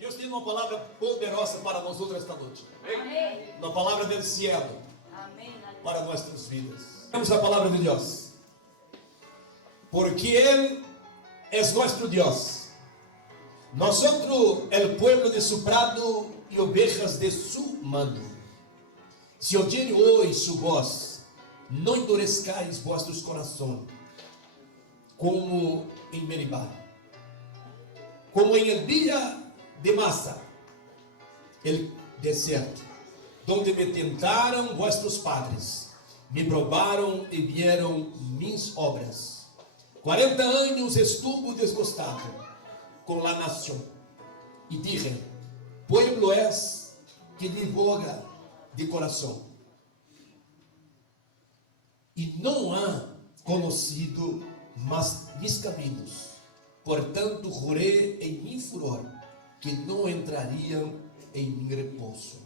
Deus tem uma palavra poderosa para nós outros esta noite. Amém. Uma palavra do céu Amém. para nossas vidas. Temos a palavra de Deus. Porque Él es nuestro Dios. Nosotros, el pueblo de su prado y ovejas de su mano. Si oyere hoy su voz, no endurezcáis vuestros corazones, como en Meribá, como en el día de Masa, el desierto, donde me tentaron vuestros padres, me probaron y vieron mis obras. 40 años estuve desgostado con la nación, y dije: pueblo es que divaga de coração, e não há conhecido mas mis caminhos. Portanto, jurei em mi furor que não entrariam em mi repouso.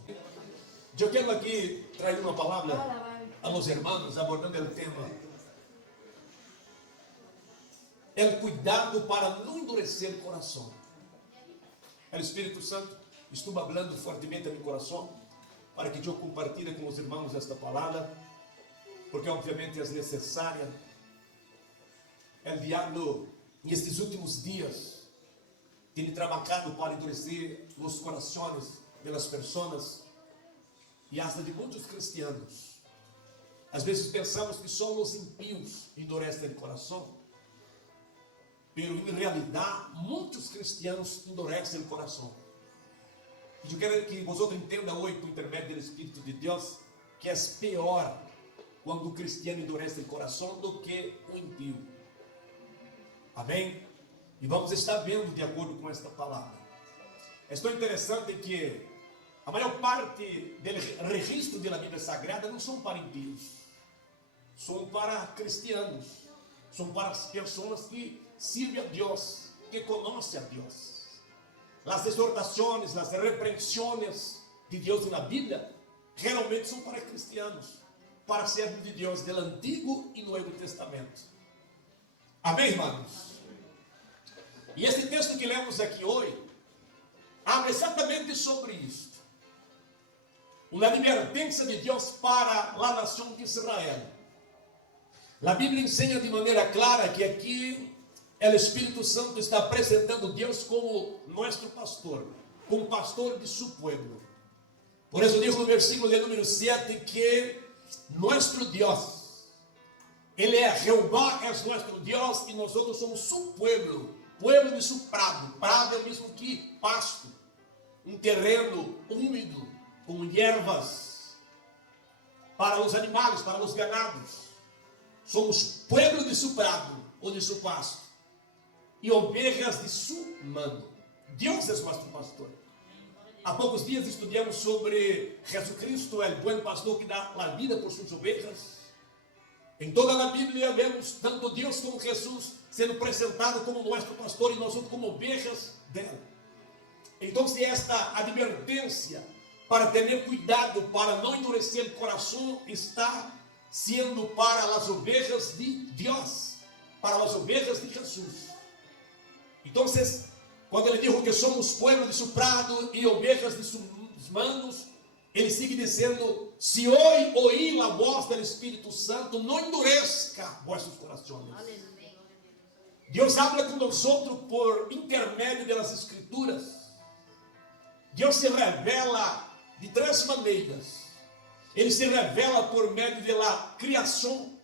Eu quero aqui trazer uma palavra a los hermanos abordando o tema: el cuidado para não endurecer o coração. O Espírito Santo estuvo falando fortemente a meu coração para que eu compartilhe com os irmãos esta palavra, porque obviamente é necessária. O diabo, nestes últimos dias, tem trabalhado para endurecer os corações das pessoas e até de muitos cristianos. Às vezes pensamos que só os impíos endurecem o coração, mas em realidade muitos cristianos endurecem o coração. E eu quero que vocês entendam hoje, por intermédio do Espírito de Deus, que é pior quando o cristiano endurece o coração do que o impío. Amém? E vamos estar vendo de acordo com esta palavra. Estou interessante que a maior parte do registro da Bíblia Sagrada não são para impíos, são para cristianos, são para as pessoas que servem a Deus, que conhecem a Deus. As exortações, as repreensões de Deus na Bíblia realmente são para cristianos, para servos de Deus do Antigo e Novo Testamento. Amém, irmãos? E esse texto que lemos aqui hoje habla exatamente sobre isso. Uma advertência de Deus para a nação de Israel. A Bíblia ensina de maneira clara que aqui o Espírito Santo está apresentando Deus como nosso pastor, como pastor de seu povo. Por isso diz no versículo de número 7 que nosso Deus, Ele é Jeová, é nosso Deus, e nós somos seu povo, povo de seu prado. Prado é o mesmo que pasto, um terreno úmido, com ervas, para os animais, para os ganados. Somos povo de seu prado, ou de seu pasto, e ovelhas de seu mano. Deus é nosso pastor. Há poucos dias estudamos sobre Jesucristo, o bom pastor que dá a vida por suas ovelhas. Em toda a Bíblia vemos tanto Deus como Jesus sendo apresentado como nosso pastor e nós como ovelhas dele. Então, se esta advertência para ter cuidado, para não endurecer o coração, está sendo para as ovelhas de Deus, para as ovelhas de Jesus. Então, quando ele diz que somos povo de seu prado e ovelhas de seus manos, ele sigue dizendo: se hoje ouvir a voz do Espírito Santo, não endureça vossos corações. Deus habla com nós por intermédio das Escrituras. Deus se revela de três maneiras. Ele se revela por meio da criação,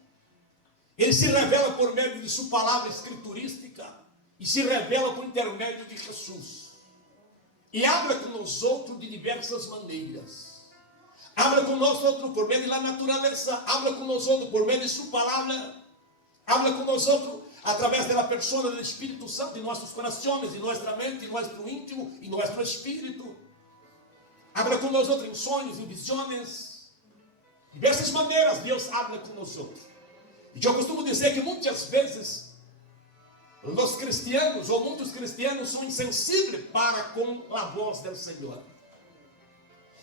ele se revela por meio de sua palavra escriturística, e se revela por intermédio de Jesus. E habla com nós de diversas maneiras. Habla com nós por meio da natureza, habla com nós por meio de sua palavra, habla com nós através da pessoa do Espírito Santo em nossos corações, em nossa mente, em nosso íntimo, em nosso espírito. Habla com nós em sonhos, em visões. Diversas maneiras Deus habla com nós. E eu costumo dizer que muitas vezes os cristianos, ou muitos cristianos, são insensíveis para com a voz do Senhor.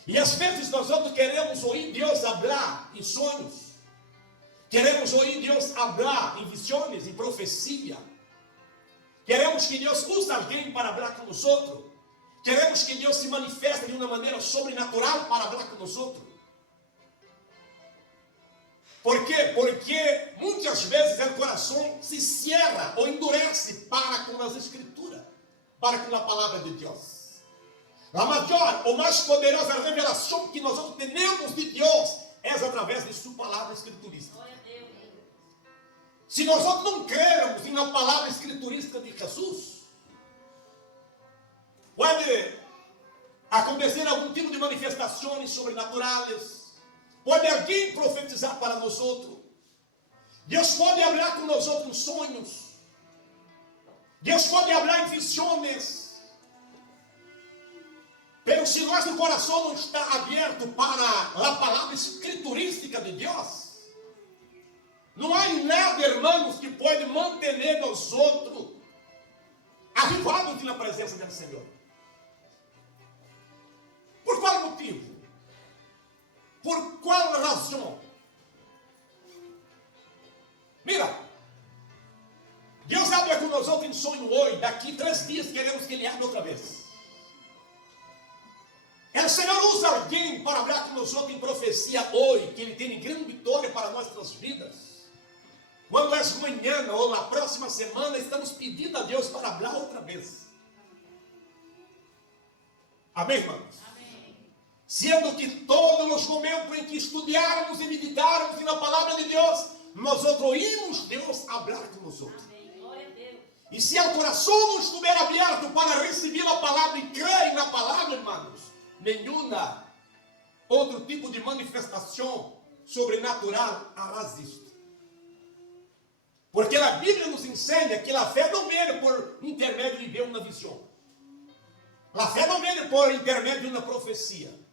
E às vezes nós queremos ouvir Deus falar em sonhos, queremos ouvir Deus falar em visões, em profecia, queremos que Deus use alguém para falar com nós, Queremos que Deus se manifeste de uma maneira sobrenatural para falar com nós outros. Por quê? Porque muitas vezes o coração se cierra ou endurece para com as Escrituras, para com a palavra de Deus. A maior ou mais poderosa revelação que nós temos de Deus é através de sua palavra escriturística. Se nós não crermos na palavra escriturística de Jesus, pode acontecer algum tipo de manifestações sobrenaturais. Pode alguém profetizar para nós outros. Deus pode falar com nós outros em sonhos. Deus pode falar em visões. Mas se nosso coração não está aberto para a palavra escriturística de Deus, não há nada, irmãos, que pode manter nós outros avivados na presença do Senhor. Por qual motivo? Por qual razão? Mira, Deus abre com nós outros em sonho hoje. Daqui 3 dias queremos que Ele abra outra vez. O Senhor usa alguém para falar com nós outros em profecia hoje, que Ele tem grande vitória para nossas vidas. Quando é amanhã ou na próxima semana, estamos pedindo a Deus para falar outra vez. Amém, irmãos? Amém. Sendo que todos os momentos em que estudarmos e meditarmos na palavra de Deus, nós ouvimos Deus falar com nós outros. E se o coração não estiver aberto para receber a palavra e crer na palavra, irmãos, nenhuma outro tipo de manifestação sobrenatural hará isto. Porque a Bíblia nos ensina que a fé não vem por intermédio de ver uma visão. A fé não vem por intermédio de uma profecia.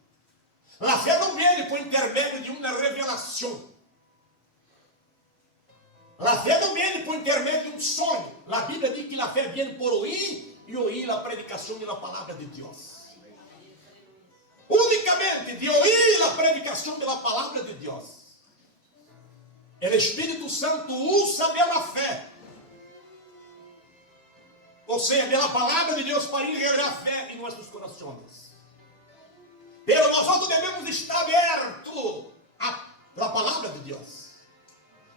A fé não vem por intermédio de uma revelação. A fé não vem por intermédio de um sonho. A Bíblia diz que a fé vem por ouvir e ouvir a predicação da palavra de Deus. Unicamente de ouvir a predicação da palavra de Deus. O Espírito Santo usa pela fé, ou seja, pela palavra de Deus para enredar fé em nossos corações. Pero nós devemos estar abertos à palavra de Deus.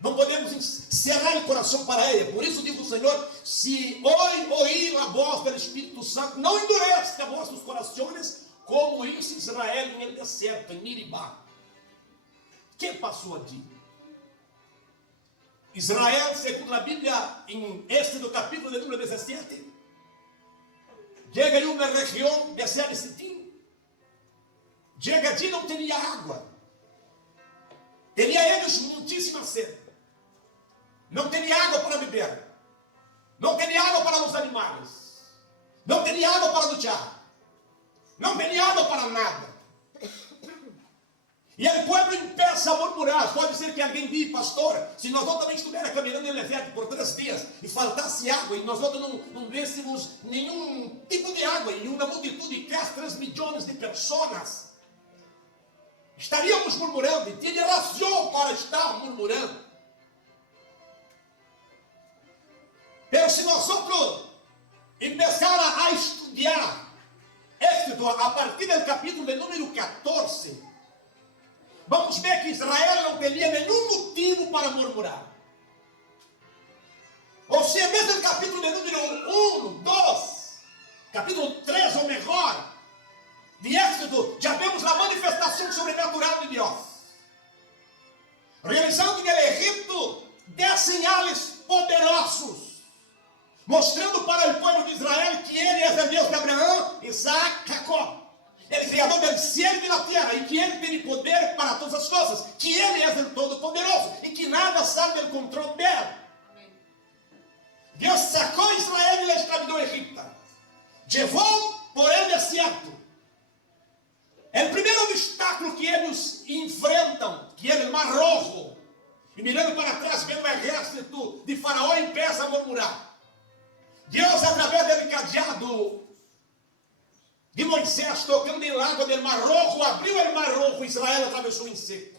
Não podemos encerrar o coração para ela. Por isso diz o Senhor: se hoje ouvir a voz do Espírito Santo, não endureça vossos corações, como isso Israel no deserto, em Meribá. Que passou aqui? Israel, segundo a Bíblia, em Êxodo capítulo de número 17, chega em uma região de Sittim. Chega allí, não tinha água. Tinha eles muitíssima sede. Não tinha água para beber. Não tinha água para os animais. Não tinha água para lutar. Não tinha água para nada. E o povo empieza a murmurar. Pode ser que alguém diga: pastor, se nós também estivéssemos caminhando no deserto por 3 dias e faltasse água, e nós não vêssemos nenhum tipo de água, e uma multitude de 3 milhões de pessoas, estaríamos murmurando, e tinha razão para estar murmurando. Mas se nós começar a estudar Êxodo a partir do capítulo de número 14, vamos ver que Israel não tinha nenhum motivo para murmurar. Ou seja, desde o capítulo de número 1, 2, capítulo 3 ou melhor, de Êxodo, já vemos a manifestação sobrenatural de Deus. Realizando no Egito 10 sinais poderosos, mostrando para o povo de Israel que Ele é o Deus de Abraão, Isaac, Jacó. Ele é Criador do céu e da terra, e que Ele tem poder para todas as coisas, que Ele é o Todo-Poderoso, e que nada sai do controle dele. Deus sacou Israel da escravidão egípcia, levou por ele deserto. O primeiro obstáculo que eles enfrentam, que é o Mar Rojo, e mirando para trás, vendo o exército de Faraó, empieza a murmurar. Deus, através do cadeado de Moisés, tocando em lago do Mar Rojo, abriu o Mar Rojo, Israel atravessou em seco.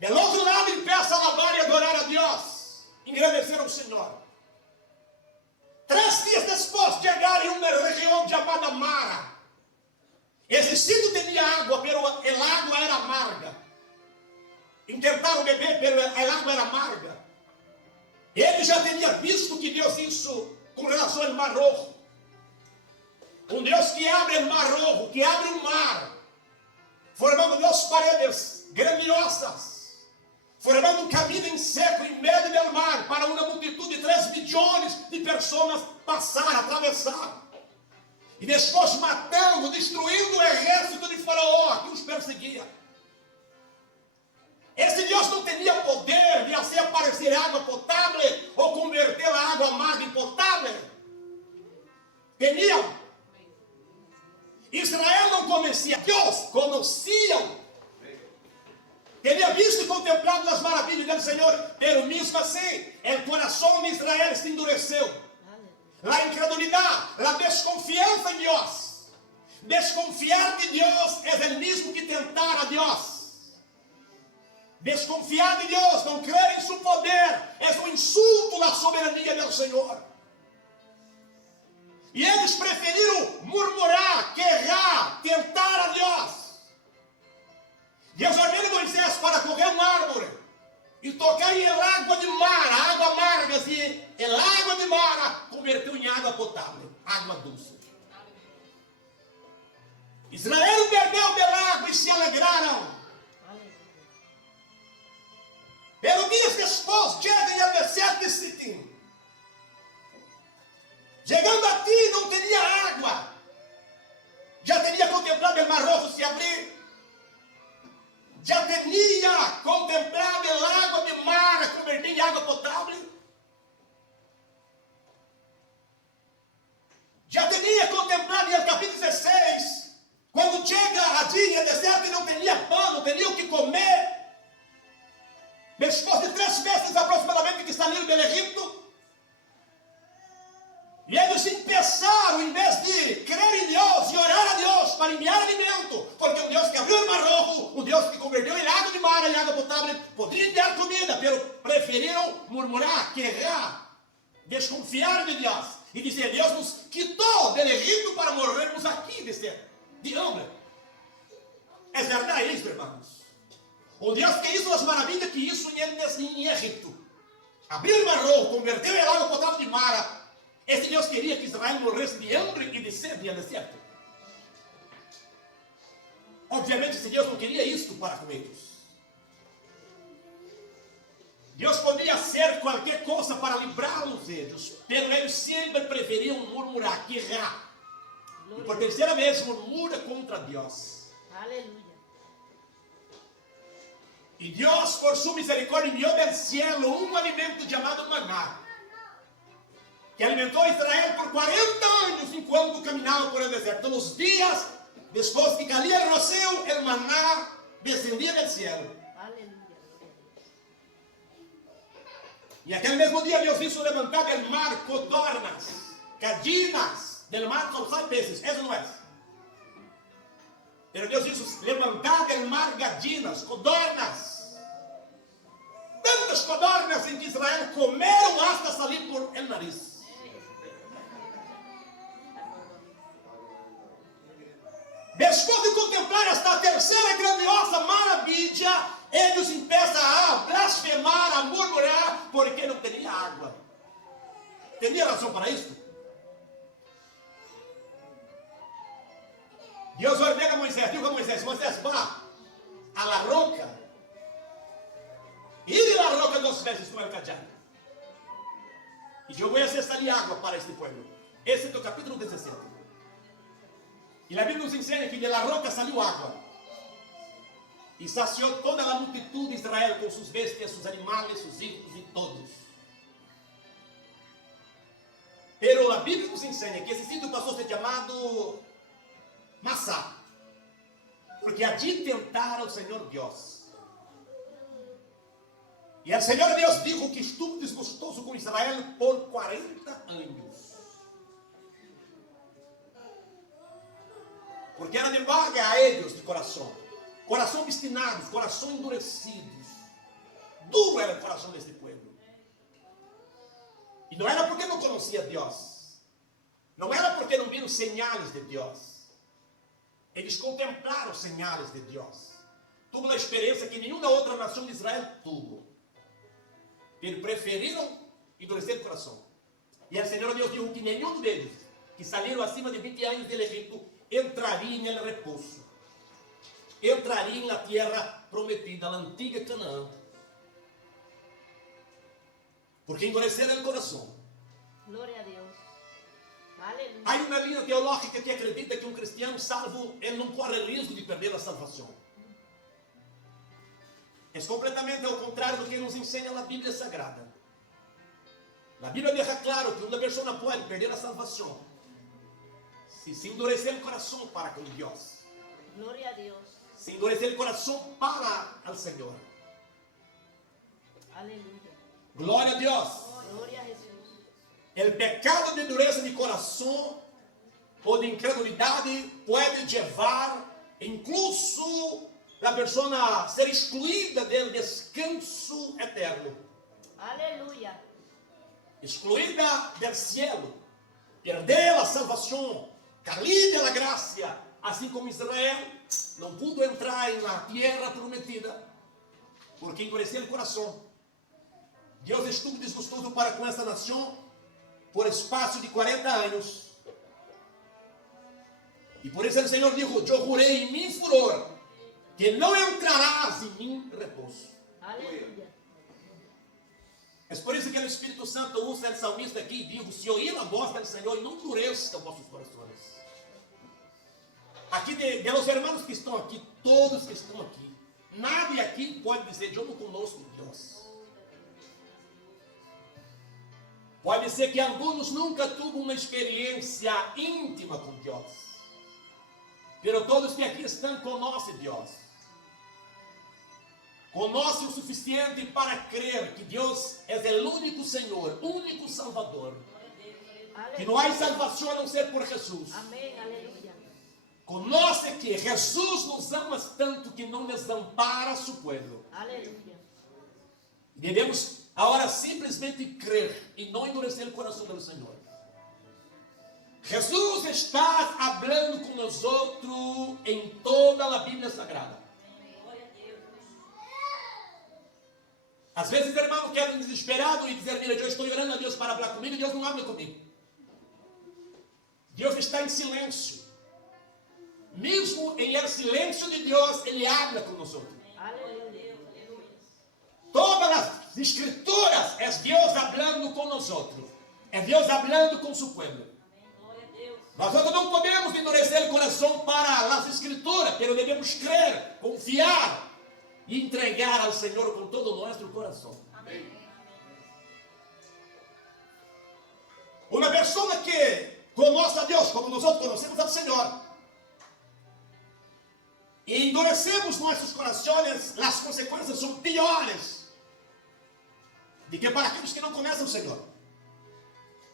Do outro lado, empieza a louvar e adorar a Deus, engrandecer ao Senhor. 3 dias depois, chegaram estar em uma região chamada Mara. Esse sítio tinha água, pero a água era amarga. Intentaram beber, pero a água era amarga. Ele já tinha visto que Deus isso com relação ao Mar Rojo. Um Deus que abre o Mar Rojo, que abre o mar, formando duas paredes grandiosas, formando um caminho em seco em meio do mar para uma multitude de 3 milhões de pessoas passar, atravessar. E depois matando, destruindo o exército de Faraó que os perseguia. Esse Deus não tinha poder de fazer aparecer água potável ou converter a água amarga em potável. Tinha. Israel não conhecia Deus, conheciam. Tinha visto e contemplado as maravilhas do Senhor, mas mesmo assim, o coração de Israel se endureceu. A incredulidade, a desconfiança em Deus. Desconfiar de Deus é o mesmo que tentar a Deus. Desconfiar de Deus, não crer em seu poder, é um insulto à soberania do Senhor. E eles preferiram murmurar, quejar, tentar a Deus. Deus ordenou Moisés para correr uma árvore e tocar em água de mar, água amarga, e a água de mar converteu em água potável, água doce. Israel bebeu da água e se alegraram. Pero dias depois, chegam ao deserto de Sitim. Chegando a ti, não teria água. Já teria contemplado o Mar Rojo se abrir. Já teria contemplado a água de mar converter em água potável. Já teria contemplado em capítulo 16, quando chega ali no deserto e não teria pão, não teria o que comer. Depois de 3 meses aproximadamente que saíram do Egito, e eles começaram, em vez de crer em Deus e orar a Deus para enviar alimento, porque um Deus que abriu o Mar Rojo, um Deus que converteu em água de mar, em água potável, poderia enviar comida, mas preferiram murmurar, quejar, desconfiar de Deus e dizer: Deus nos quitou do Egito para morrermos aqui de hambre. É verdade isso, irmãos? O Deus que hizo as maravilhas que hizo em Egito, abriu o Mar Rojo, converteu em água potável de mar. Esse Deus queria que Israel morresse de hambre e de sede no deserto. Obviamente, esse Deus não queria isto para com eles. Deus podia ser qualquer coisa para livrá-los deles, mas eles sempre preferiam murmurar, quejar. E por terceira vez murmura contra Deus. Aleluia. E Deus, por sua misericórdia, enviou do cielo um alimento chamado maná, que alimentou Israel por 40 anos enquanto caminhava por el deserto. Todos os dias, depois que caía o rocío, o maná descendia do cielo. Aleluia. E aquele mesmo dia Deus hizo levantar del mar codornas, gallinas del mar, só sai peces, isso não é. Pero Deus hizo levantar del mar gallinas, codornas. Tantas codornas em que Israel comeram hasta salir por el nariz. Depois de contemplar esta terceira grandiosa maravilha, eles começam a blasfemar, a murmurar, porque não teria água. Teria razão para isso? Deus ordena a Moisés, diga a Moisés: Moisés, vá a la roca, e la roca 2 veces com el cajado, e eu vou acessar água para este povo. Esse é o capítulo 17. E a Bíblia nos ensina que de la roca saiu água e saciou toda a multitude de Israel com suas bestias, seus animais, seus hijos e todos. Pero a Bíblia nos ensina que esse sítio passou a ser chamado Massá, porque allí tentaram o Senhor Deus. E o Senhor Deus dijo que estuvo desgostoso com Israel por 40 anos. Porque era de vaga a eles de coração obstinados, coração endurecidos. Duro era o coração deste povo. E não era porque não conhecia Deus, Não era porque não viram señales de Deus. Eles contemplaram señales de Deus. Tuvo uma experiência que nenhuma outra nação de Israel tuvo. Eles preferiram endurecer o coração. E o Senhor Deus disse que nenhum deles, que saíram acima de 20 anos del Egito, entraria no repouso. Entraria na terra prometida, na antiga Canaã. Porque endureceram o coração. Glória a Deus. Aleluia. Há uma linha teológica que acredita que um cristiano salvo, ele não corre risco de perder a salvação. É completamente ao contrário do que nos ensina a Bíblia Sagrada. A Bíblia deixa claro que uma pessoa pode perder a salvação se endurecer o coração para com Deus. Glória a Deus. Se endurecer o coração para o Senhor. Aleluia. Glória a Deus. Glória a Jesus. O pecado de dureza de coração ou de incredulidade pode levar, incluso, a pessoa a ser excluída do descanso eterno. Aleluia. Excluída do cielo. Perder a salvação. Cair da graça. Assim como Israel não pudo entrar na terra prometida porque endureceu o coração. Deus estuvo desgostoso para com essa nação por espaço de 40 anos. E por isso o Senhor disse: eu jurei em mim furor que não entrarás em mim repouso. Aleluia. É por isso que o Espírito Santo usa o salmista aqui e diz: se ouvir a voz do Senhor e não endureçam vossos corações. Aqui de los hermanos que estão aqui, todos que estão aqui, nadie aqui pode dizer: eu não conosco Deus. Pode ser que alguns nunca tiveram uma experiência íntima com Deus. Mas todos que aqui estão conhecem Deus. Conhecem o suficiente para crer que Deus é o único Senhor, único Salvador. Que não há salvação a não ser por Jesus. Amém. Aleluia. Conhece que Jesus nos ama tanto que não desampara seu povo. Aleluia. Devemos agora simplesmente crer e não endurecer o coração do Senhor. Jesus está falando com nós em toda a Bíblia Sagrada. Às vezes, irmão, quer desesperado e dizer: mira, eu estou orando a Deus para falar comigo e Deus não habla comigo. Deus está em silêncio. Mesmo em el silêncio de Deus, Ele habla com nós. Aleluia. Todas as escrituras é Deus hablando com nós. É Deus hablando com seu povo. Nós não podemos endurecer o coração para as escrituras, mas devemos crer, confiar e entregar ao Senhor com todo o nosso coração. Amém. Uma pessoa que conhece a Deus como nós conhecemos ao Senhor e endurecemos nossos corações, as consequências são piores do que para aqueles que não conhecem o Senhor.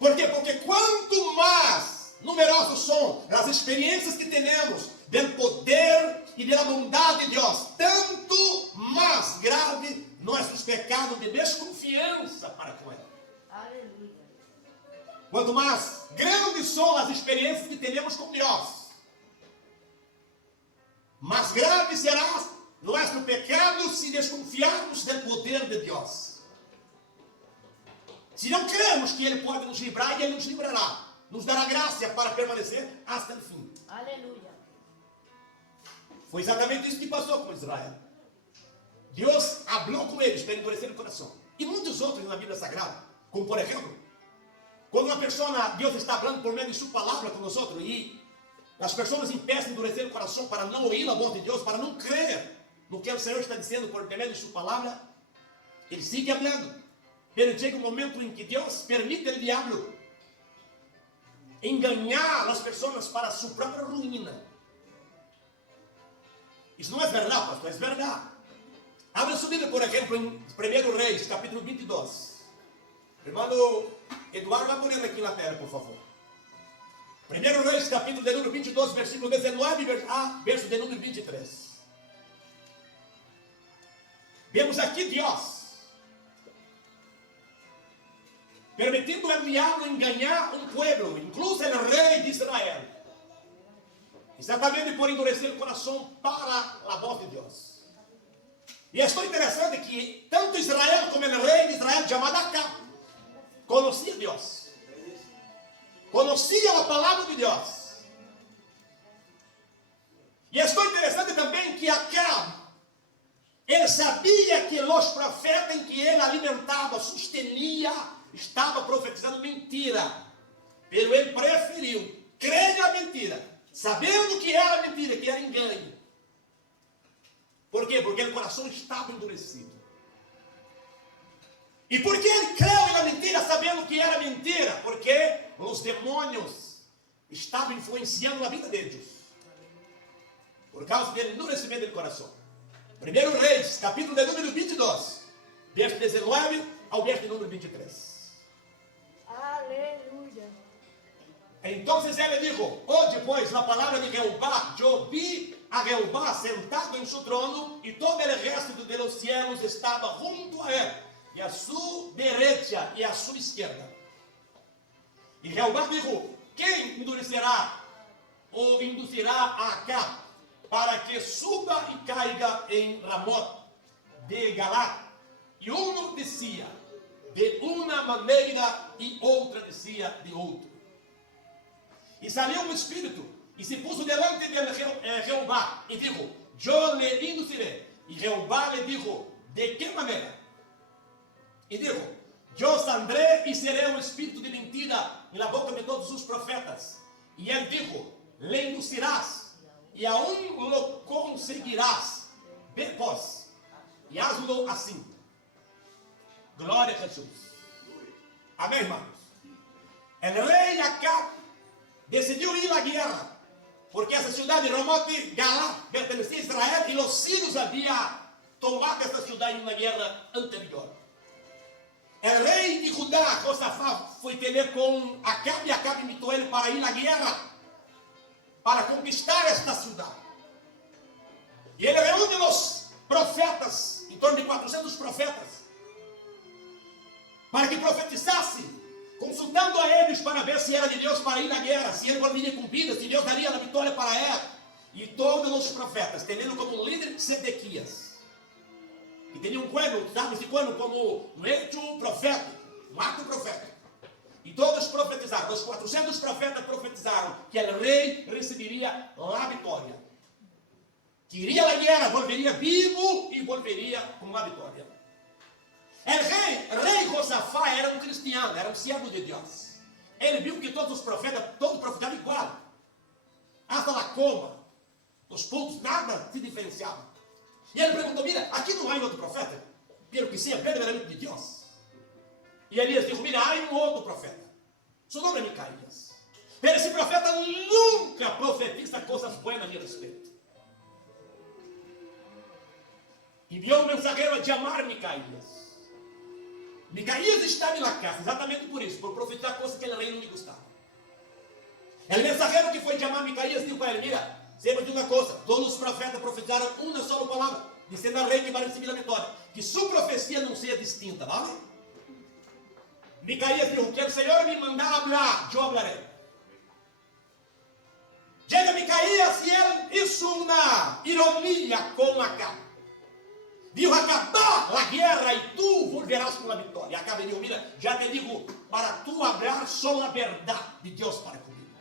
¿Por quê? Porque quanto mais numerosos são as experiências que temos do poder e da bondade de Deus, tanto mais grave nossos pecados de desconfiança para com Ele. Aleluia. Quanto mais grandes são as experiências que temos com Deus, mais grave será nosso pecado se desconfiarmos do poder de Deus. Se não cremos que Ele pode nos livrar, e Ele nos livrará, nos dará graça para permanecer até o fim. Aleluia. Foi exatamente isso que passou com Israel. Deus falou com eles para endurecer o coração. E muitos outros na Bíblia Sagrada, como por exemplo, quando uma pessoa, Deus está falando por meio de sua palavra com nós outros, e as pessoas impedem de endurecer o coração para não ouvir a voz de Deus, para não crer no que o Senhor está dizendo por meio de sua palavra, Ele sigue falando. Mas chega um momento em que Deus permite o diabo enganar as pessoas para sua própria ruína. Isso não é verdade, pastor, é verdade. Abra sua Bíblia, por exemplo, em 1 Reis, capítulo 22. Irmão Eduardo, vai poner aqui na tela, por favor. 1 Reis, capítulo de número 22, versículo 19 a verso de número 23. Vemos aqui Deus permitindo o el diablo engañar un pueblo, incluso el rey de Israel. Exatamente por endurecer o coração para a voz de Deus. E é interessante que tanto Israel como o rei de Israel, chamado Acab, conhecia Deus. Conhecia a palavra de Deus. E é interessante também que Acab, ele sabia que os profetas em que ele alimentava, sustenia, estava profetizando mentira. Mas ele preferiu crer na mentira, sabendo que era mentira, que era engano. Por quê? Porque o coração estava endurecido. E por que ele creu na mentira, sabendo que era mentira? Porque os demônios estavam influenciando a vida deles. Por causa do endurecimento do coração. 1 Reis, capítulo de número 22, verso 19 ao verso de número 23. Aleluia. Então ele disse, hoje pois, a palavra de Jeová, eu vi a Jeová sentado em seu trono, e todo o resto dos céus estava junto a ele, e a sua direita e a sua esquerda. E Jeová disse, quem endurecerá ou induzirá a Acab para que suba e caiga em Ramot de Galá? E um descia de uma maneira e outra descia de outra. E saiu um espírito e se pôs delante de Jeová e disse, eu lhe induzirei. E Jeová lhe disse, de que maneira? E disse, eu saldrei e serei um espírito de mentira na boca de todos os profetas. E ele disse, lhe induzirás e aún lo conseguirás. Depois, e hazlo assim. Glória a Jesus. Amém, irmãos? O rei Acab decidiu ir à guerra, porque essa cidade de Ramot de Galá pertencia a Israel e os sírios haviam tomado essa cidade em uma guerra anterior. O rei de Judá, Josafá, foi ter com Acab e Acab invitou ele para ir à guerra, para conquistar esta cidade. E ele reúne os profetas, em torno de 400 profetas, para que profetizasse, consultando a eles para ver se era de Deus para ir à guerra, se ele poderia cumprir, se Deus daria a vitória para ela. E todos os profetas, tendo como líder Sedequias, que tinha um pueblo, sabe esse pueblo como um hecho profeta, um ato profeta. E todos profetizaram, os 400 profetas profetizaram que o rei receberia a vitória. Que iria à guerra, volveria vivo e volveria com a vitória. O rei Josafá era um cristiano, era um servo de Deus. Ele viu que todos os profetas, todos profetizavam igual. Hasta a coma, os pontos, nada se diferenciava. E ele perguntou, mira, aqui não há outro profeta? Pelo que seja verdadeiramente de Deus. E Elias disse, mira, há um outro profeta. Seu nome é Micaías. Mas esse profeta nunca profetiza coisas boas a meu respeito. Enviou um mensageiro a chamar Micaías. Micaías estava na casa, exatamente por isso, por profetizar coisas que ele rei não lhe gostava. O mensageiro que foi chamar Micaías disse para ele, mira, saiba de uma coisa, todos os profetas profetizaram uma só palavra, dizendo ao rei que vai receber a vitória, que sua profecia não seja distinta, vale? Micaías disse, que o Senhor me mandar falar, eu falarei. Chega Micaías e ele hizo uma ironia com Acab. Dijo, acabar a guerra e tu volverás com a vitória. Acab dijo, mira, já te digo, para tu hablar só a verdade de Deus para comigo.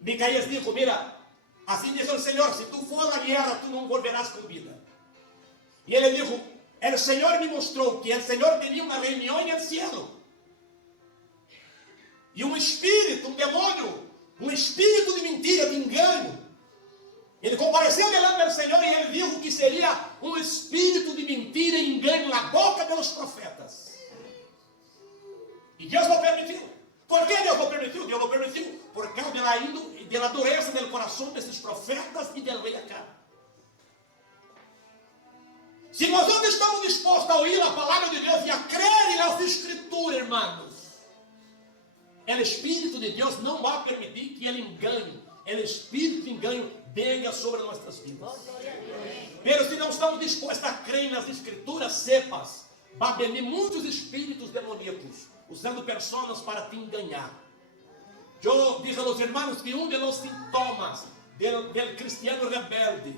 Micaías dijo, mira, assim diz o Senhor, se tu for à guerra, tu não volverás com vida. E ele dijo, o Senhor me mostrou que o Senhor teria uma reunião no cielo. E um espírito, um demônio, um espírito de mentira, de engano. Ele compareceu delante do Senhor e ele viu que seria um espírito de mentira e engano na boca dos profetas. E Deus não permitiu. Por que Deus não permitiu? Deus não permitiu por causa da dureza do coração desses profetas e do rei Acab. Se nós não estamos dispostos a ouvir a palavra de Deus e a crer nas Escrituras, irmãos, o Espírito de Deus não vai permitir que ele engane, o Espírito de engano venha sobre nossas vidas. Mas se não estamos dispostos a crer nas Escrituras, sepas, vai venir muitos espíritos demoníacos, usando personas para te engañar. Yo digo a los hermanos que uno de los síntomas del cristiano rebelde,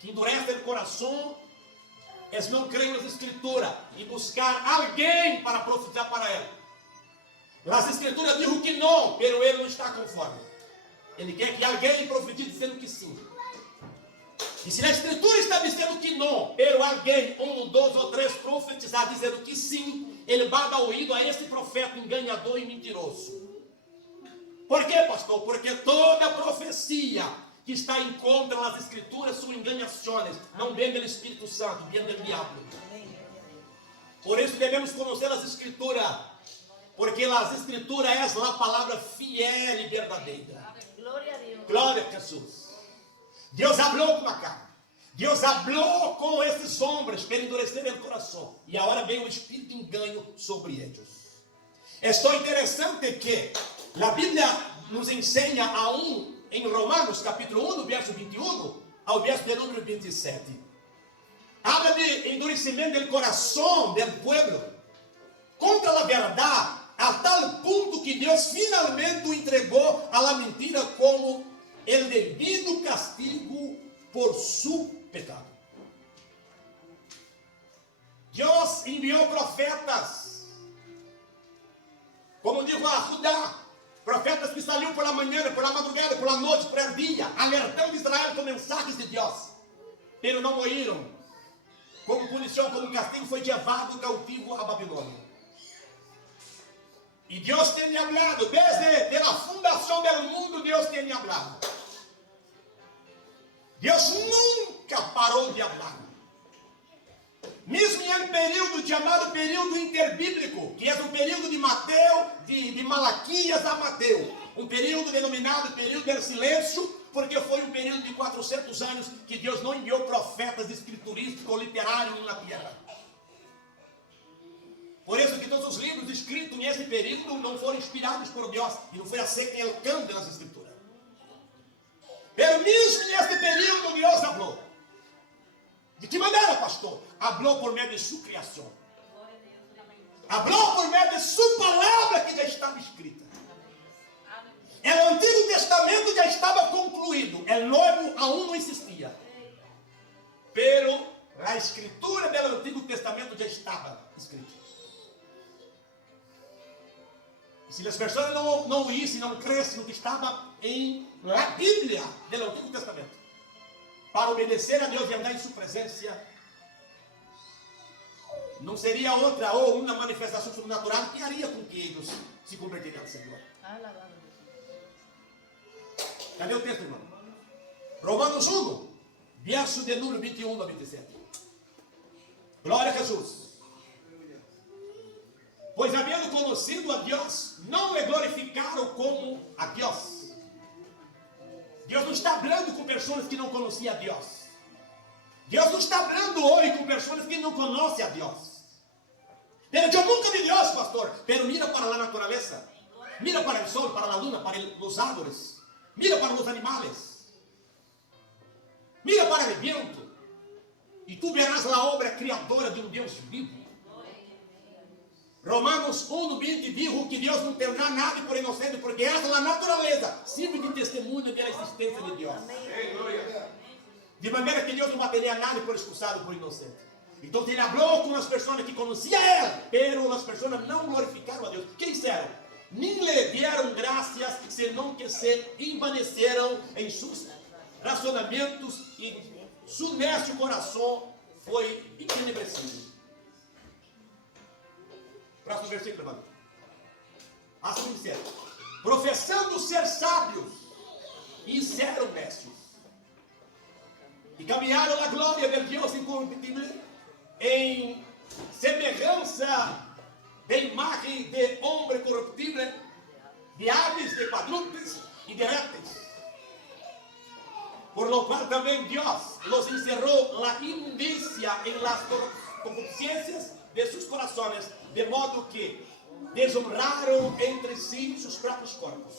que endurece el corazón, es no creer en las escrituras y buscar a alguien para profetizar para él. Las escrituras dijo que no, pero él no está conforme. Ele quer que alguém profetize dizendo que sim. E se a escritura está dizendo que não, pero alguém, um, dois ou três profetizar dizendo que sim, ele vai dar ouvido a esse profeta enganador e mentiroso. Por quê, pastor? Porque toda profecia que está em contra das escrituras são enganações, não vem do Espírito Santo, vem do diabo. Por isso devemos conhecer as escrituras, porque as escrituras é a palavra fiel e verdadeira. Glória a Deus. Glória a Jesus. Deus falou com acá. Deus falou com esses homens para endurecer o coração. E agora vem o espírito engano sobre eles. Esto interessante que a Bíblia nos ensina em Romanos capítulo 1, verso 21 ao verso de número 27. Habla de endurecimento do coração do povo contra a verdade, a tal ponto que Deus finalmente o entregou a la mentira como el debido castigo por su pecado. Deus enviou profetas, como digo a Judá, profetas que saíram por la manhã, por la madrugada, por la noite, por el dia, alertando Israel com mensagens de Deus, pero não oíram. Como punição, como castigo, foi levado cautivo a Babilônia. E Deus tem hablado, desde a fundação do mundo, Deus tem hablado. Deus nunca parou de falar. Mesmo em período chamado período interbíblico, que é o período de Mateus, de Malaquias a Mateus, um período denominado período do silêncio, porque foi um período de 400 anos que Deus não enviou profetas escriturísticos ou literários na terra. Por isso que todos os livros escritos nesse período não foram inspirados por Deus e não foi aceito em alcance das escrituras. Mas mesmo nesse período Deus falou. De que maneira, pastor? Falou por meio de sua criação. Falou por meio de sua palavra que já estava escrita. O Antigo Testamento já estava concluído. O Novo aún não existia. Pero a escritura do Antigo Testamento já estava escrita. Se as pessoas não oíssem, não crescem no que estava na Bíblia do Antigo Testamento, para obedecer a Deus e andar em sua presença, não seria outra ou uma manifestação sobrenatural que haria com que eles se converteriam ao Senhor. Cadê o texto, irmão? Romanos 1, verso de número 21 a 27. Glória a Jesus. Pois havendo conhecido a Deus, não le glorificaram como a Deus. Deus não está falando com pessoas que não conheciam a Deus. Deus não está falando hoje com pessoas que não conhecem a Deus. Pero eu nunca vi Deus, pastor. Pero mira para a natureza. Mira para o sol, para a luna, para os árvores. Mira para os animais. Mira para o vento. E tu verás a obra criadora de um Deus vivo. Romanos 1:20 dijo que Deus não terá nada por inocente, porque essa é a natureza, sirve de testemunho da existência de Deus. De maneira que Deus não bateria nada por expulsado por inocente. Então ele falou com as pessoas que conheciam Ele, pero as pessoas não glorificaram a Deus. O que fizeram? Nem lhe deram graças, senão que se envaneceram em seus racionamentos e seu necio coração foi entenebrecido. Próximo versículo, irmão. Assim disseram: professando ser sábios, e eram necios. E caminharam a glória de Deus incorruptível em semelhança de imagem de homem corruptível, de aves, de padrúpedes e de répteis. Por lo qual também Deus los encerrou la inmundicia en las concupiscencias de sus corazones, de modo que desonraram entre si sus próprios corpos,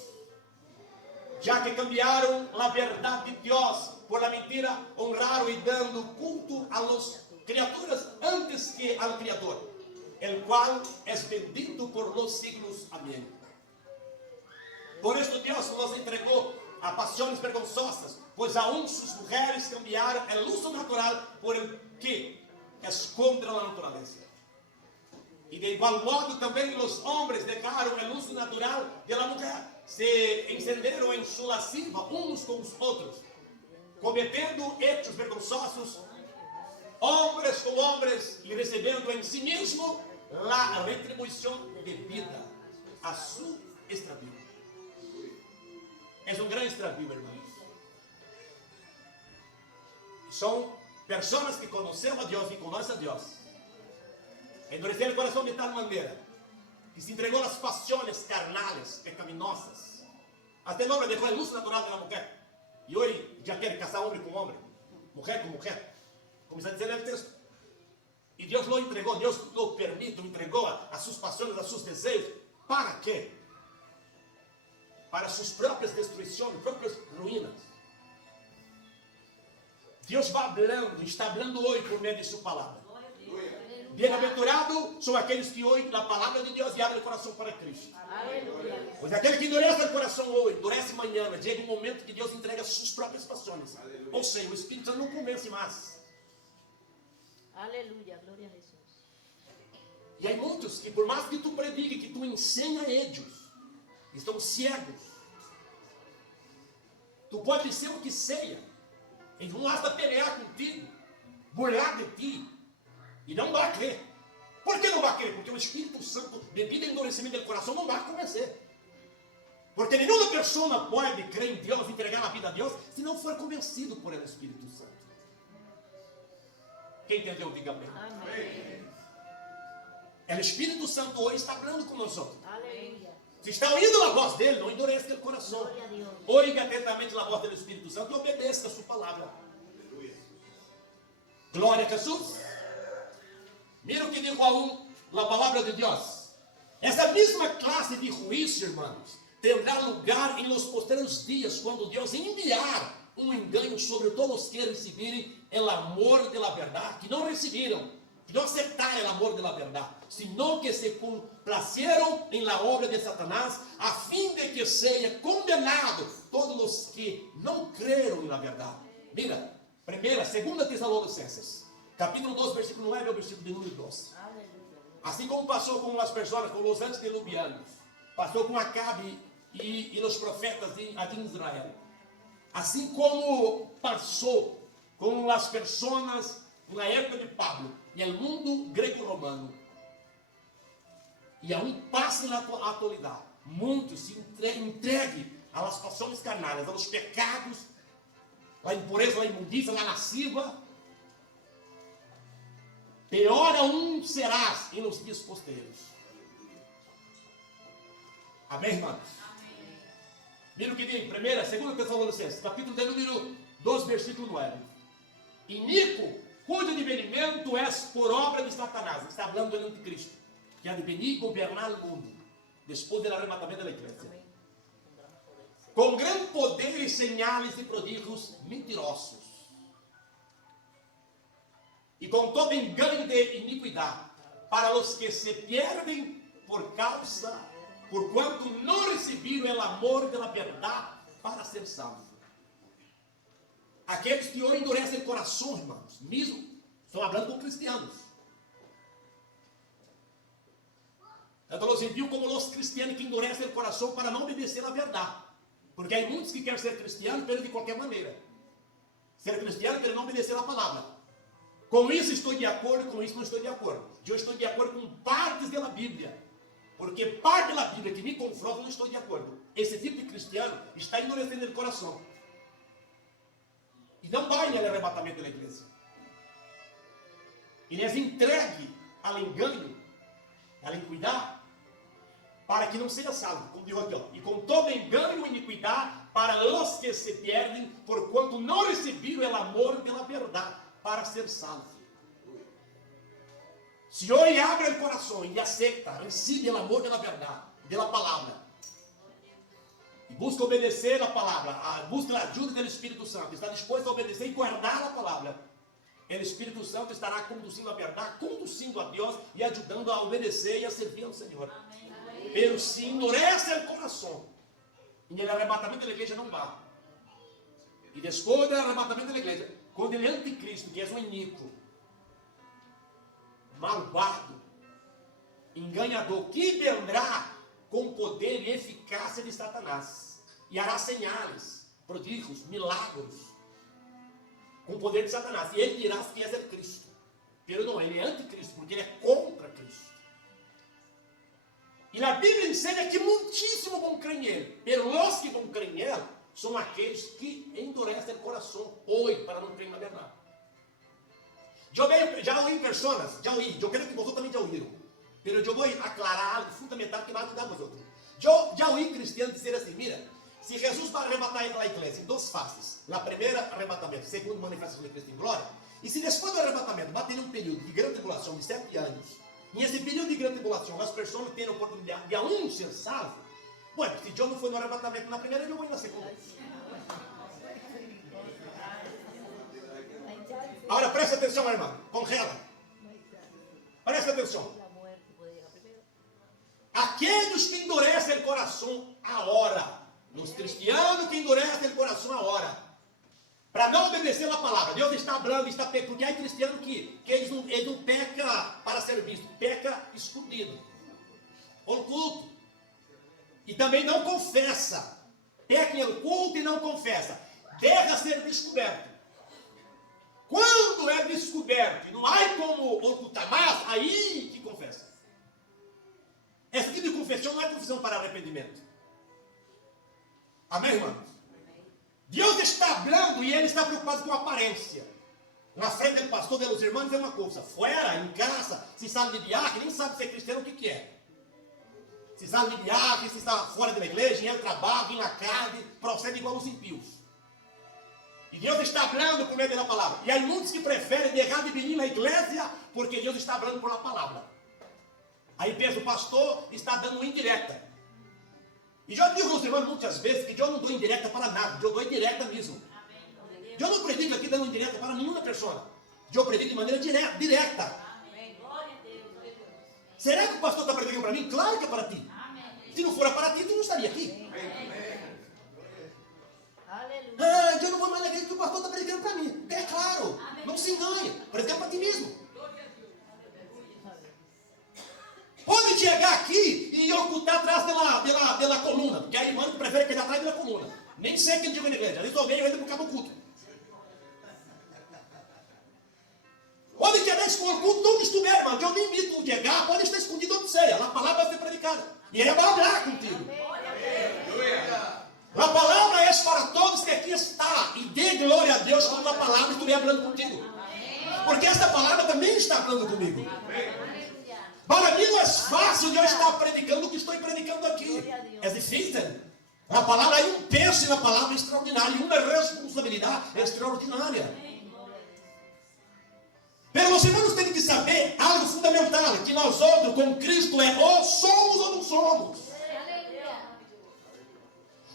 já que cambiaram a verdade de Deus por la mentira, honraram e dando culto a las criaturas antes que al Criador, el cual es bendito por los siglos. Amén. Por esto Dios nos entregó a pasiones vergonzosas, pues aún sus mujeres cambiaron el uso natural por el que es contra la naturaleza. Y de igual modo también los hombres dejaron el uso natural de la mujer, se encendieron en su lascivia unos con los otros, cometiendo hechos vergonzosos, hombres con hombres, y recibiendo en sí mismo la retribución debida a su extravío. Es un gran extravío, hermanos. Son personas que conocen a Dios y conocen a Dios. Endurecer el corazón de tal manera que se entregó a las pasiones carnales, pecaminosas. Hasta el hombre dejó el uso natural de la mujer. Y hoy ya quiere casar hombre con hombre, mujer con mujer. Como está diciendo el texto. Y Dios lo entregó, Dios lo permite, lo entregó a sus pasiones, a sus deseos. ¿Para qué? Para sus propias destrucciones, propias ruínas. Dios va hablando, está hablando hoy por medio de su palabra. Bienaventurados são aqueles que ouvem a palavra de Deus e abrem o coração para Cristo. Aleluia. Pois aquele que endurece o coração hoje, endurece amanhã, chega um momento que Deus entrega as suas próprias paixões. Ou seja, o Espírito Santo não convence mais. Aleluia. Glória a Jesus. E há muitos que, por mais que tu predique, que tu ensina a eles, estão cegos. Tu pode ser o que seja. Eles vão hasta pelear contigo, burlar de ti. E não vai crer. Por que não vai crer? Porque o Espírito Santo, devido ao endurecimento do coração, não vai convencer. Porque nenhuma pessoa pode crer em Deus, entregar a vida a Deus, se não for convencido por ele, o Espírito Santo. Quem entendeu, diga amém. Amém. O Espírito Santo hoje está falando com nós outros. Aleluia. Se está ouvindo a voz dele, não endurece o coração. Glória a Deus. Oiga atentamente a voz do Espírito Santo e obedeça a sua palavra. Glória a Jesus. Mira o que dijo aún la palabra de Dios. Essa mesma classe de juízo, hermanos, tendrá lugar em los posteriores dias, quando Deus enviar um engano sobre todos os que receberem o amor de la verdade, que não receberam, que não aceitaram o amor de la verdade, sino que se complaceram em la obra de Satanás, a fim de que seja condenado todos os que não creram na verdade. Mira, segunda Tesalonicenses, capítulo 2, versículo 9 ao versículo de número 12. Aleluia. Assim como passou com as pessoas, com os antediluvianos, passou com Acabe e os profetas de Israel. Assim como passou com as pessoas na época de Pablo e o mundo greco-romano. E aún passa na atualidade. Muitos se entreguem às paixões carnais, aos pecados, à impureza, à imundícia, à lascívia. Pior aún serás em los dias posteriores. Amém, irmãos? Mira o que diz, 2 Tessalonicenses, capítulo de número 2, versículo 9. Inico, cujo advenimento é por obra de Satanás. Está falando do anticristo, que há de venir e governar o mundo, depois do arrebatamento da igreja. Com grande poder e señales e prodígios mentirosos. E com todo engano de iniquidade, para os que se perdem por quanto não receberam o amor da verdade para ser salvos. Aqueles que hoje endurecem o coração, irmãos, mesmo, estou falando com cristianos. Então, os envio como os cristianos que endurecem o coração para não obedecer a verdade. Porque há muitos que querem ser cristianos, mas de qualquer maneira. Ser cristiano é não obedecer a palavra. Com isso estou de acordo, com isso não estou de acordo. Eu estou de acordo com partes da Bíblia. Porque parte da Bíblia que me confronta, não estou de acordo. Esse tipo de cristiano está endurecendo o coração. E não vai no arrebatamento da igreja. Ele é entregue ao engano, à iniquidade, para que não seja salvo. Como digo aqui, ó. E com todo engano e iniquidade, para os que se perdem, porquanto não receberam o amor pela verdade, para ser salvo. Se hoje abre o coração e aceita, recebe o amor pela verdade, pela palavra, e busca obedecer a palavra, busca a ajuda do Espírito Santo, está disposto a obedecer e guardar a palavra, o Espírito Santo estará conduzindo a verdade, conduzindo a Deus e ajudando a obedecer e a servir ao Senhor. Pero se endurece o coração, e no arrebatamento da igreja não vai. E depois do arrebatamento da igreja, quando ele é anticristo, que é um iníquo, malvado, enganador, que vendrá com poder e eficácia de Satanás, e hará sinais, prodígios, milagros, com o poder de Satanás, e ele dirá que é Cristo. Pero não, ele é anticristo, porque ele é contra Cristo. E a Bíblia ensina que muitíssimo vão crer nele, pero os que vão crer nele são aqueles que endurecem o coração hoje para não crer na verdade. Eu já ouvi pessoas, eu quero que vocês também já ouviram, pero eu vou aclarar algo fundamental que vai ajudar vocês. Eu já ouvi cristianos dizer assim: mira, se Jesus vai arrebatar a igreja em duas fases, na primeira, arrebatamento, segundo, manifestação de Cristo em glória, e se depois do arrebatamento vai ter um período de grande tribulação de 7 anos, e nesse período de grande tribulação as pessoas têm a oportunidade de aún ser salvos, bueno, se eu não for no arrebatamento na primeira, eu vou na segunda. Agora presta atenção, irmão, congela. Presta atenção. Aqueles que endurecem o coração agora, os cristianos que endurecem o coração agora, para não obedecer a palavra, Deus está falando, porque há cristianos que eles não pecam para ser visto, peca escondido, oculto, e também não confessa, peca em oculto e não confessa, deixa ser descoberto. Quando é descoberto e não há como ocultar mais, aí que confessa. Esse tipo de confissão não é confissão para arrependimento. Amém, irmãos? Deus está falando e ele está preocupado com a aparência. Na frente do pastor, dos irmãos, é uma coisa. Fora, em casa, se sabe de viagem, nem sabe se é cristiano o que é. Se sabe de viagem, se está fora da igreja, em trabalho, em na casa, procede igual os ímpios. E Deus está falando por meio da palavra. E há muitos que preferem deixar de vir na igreja porque Deus está falando por a palavra. Aí pensa, o pastor está dando indireta. E já digo aos irmãos muitas vezes que eu não dou indireta para nada, eu dou indireta mesmo. Eu não predico aqui dando indireta para nenhuma pessoa. Eu predico de maneira direta. Será que o pastor está predicando para mim? Claro que é para ti. Se não for para ti, tu não estaria aqui. Ah, eu não vou mais na igreja que o pastor está predicando para mim. É claro, não se engane, predica para ti mesmo. Pode chegar aqui e ocultar atrás da coluna, porque aí irmão prefere quedar atrás da coluna. Nem sei quem chegou na igreja, eles não veem ainda por causa do culto. Pode chegar escondido, culto onde estiver, irmão. Eu nem invito chegar, pode estar escondido onde seja. A palavra vai ser predicada. E ele vai falar contigo. A palavra é para todos que aqui está. E dê glória a Deus quando a palavra estiver falando contigo. Porque esta palavra também está falando comigo. Para mim não é fácil de eu estar predicando o que estou predicando aqui. É difícil. A palavra é um peso na palavra extraordinário. Uma responsabilidade extraordinária. Mas os irmãos têm que saber algo fundamental. Que nós outros com Cristo é ou somos ou não somos.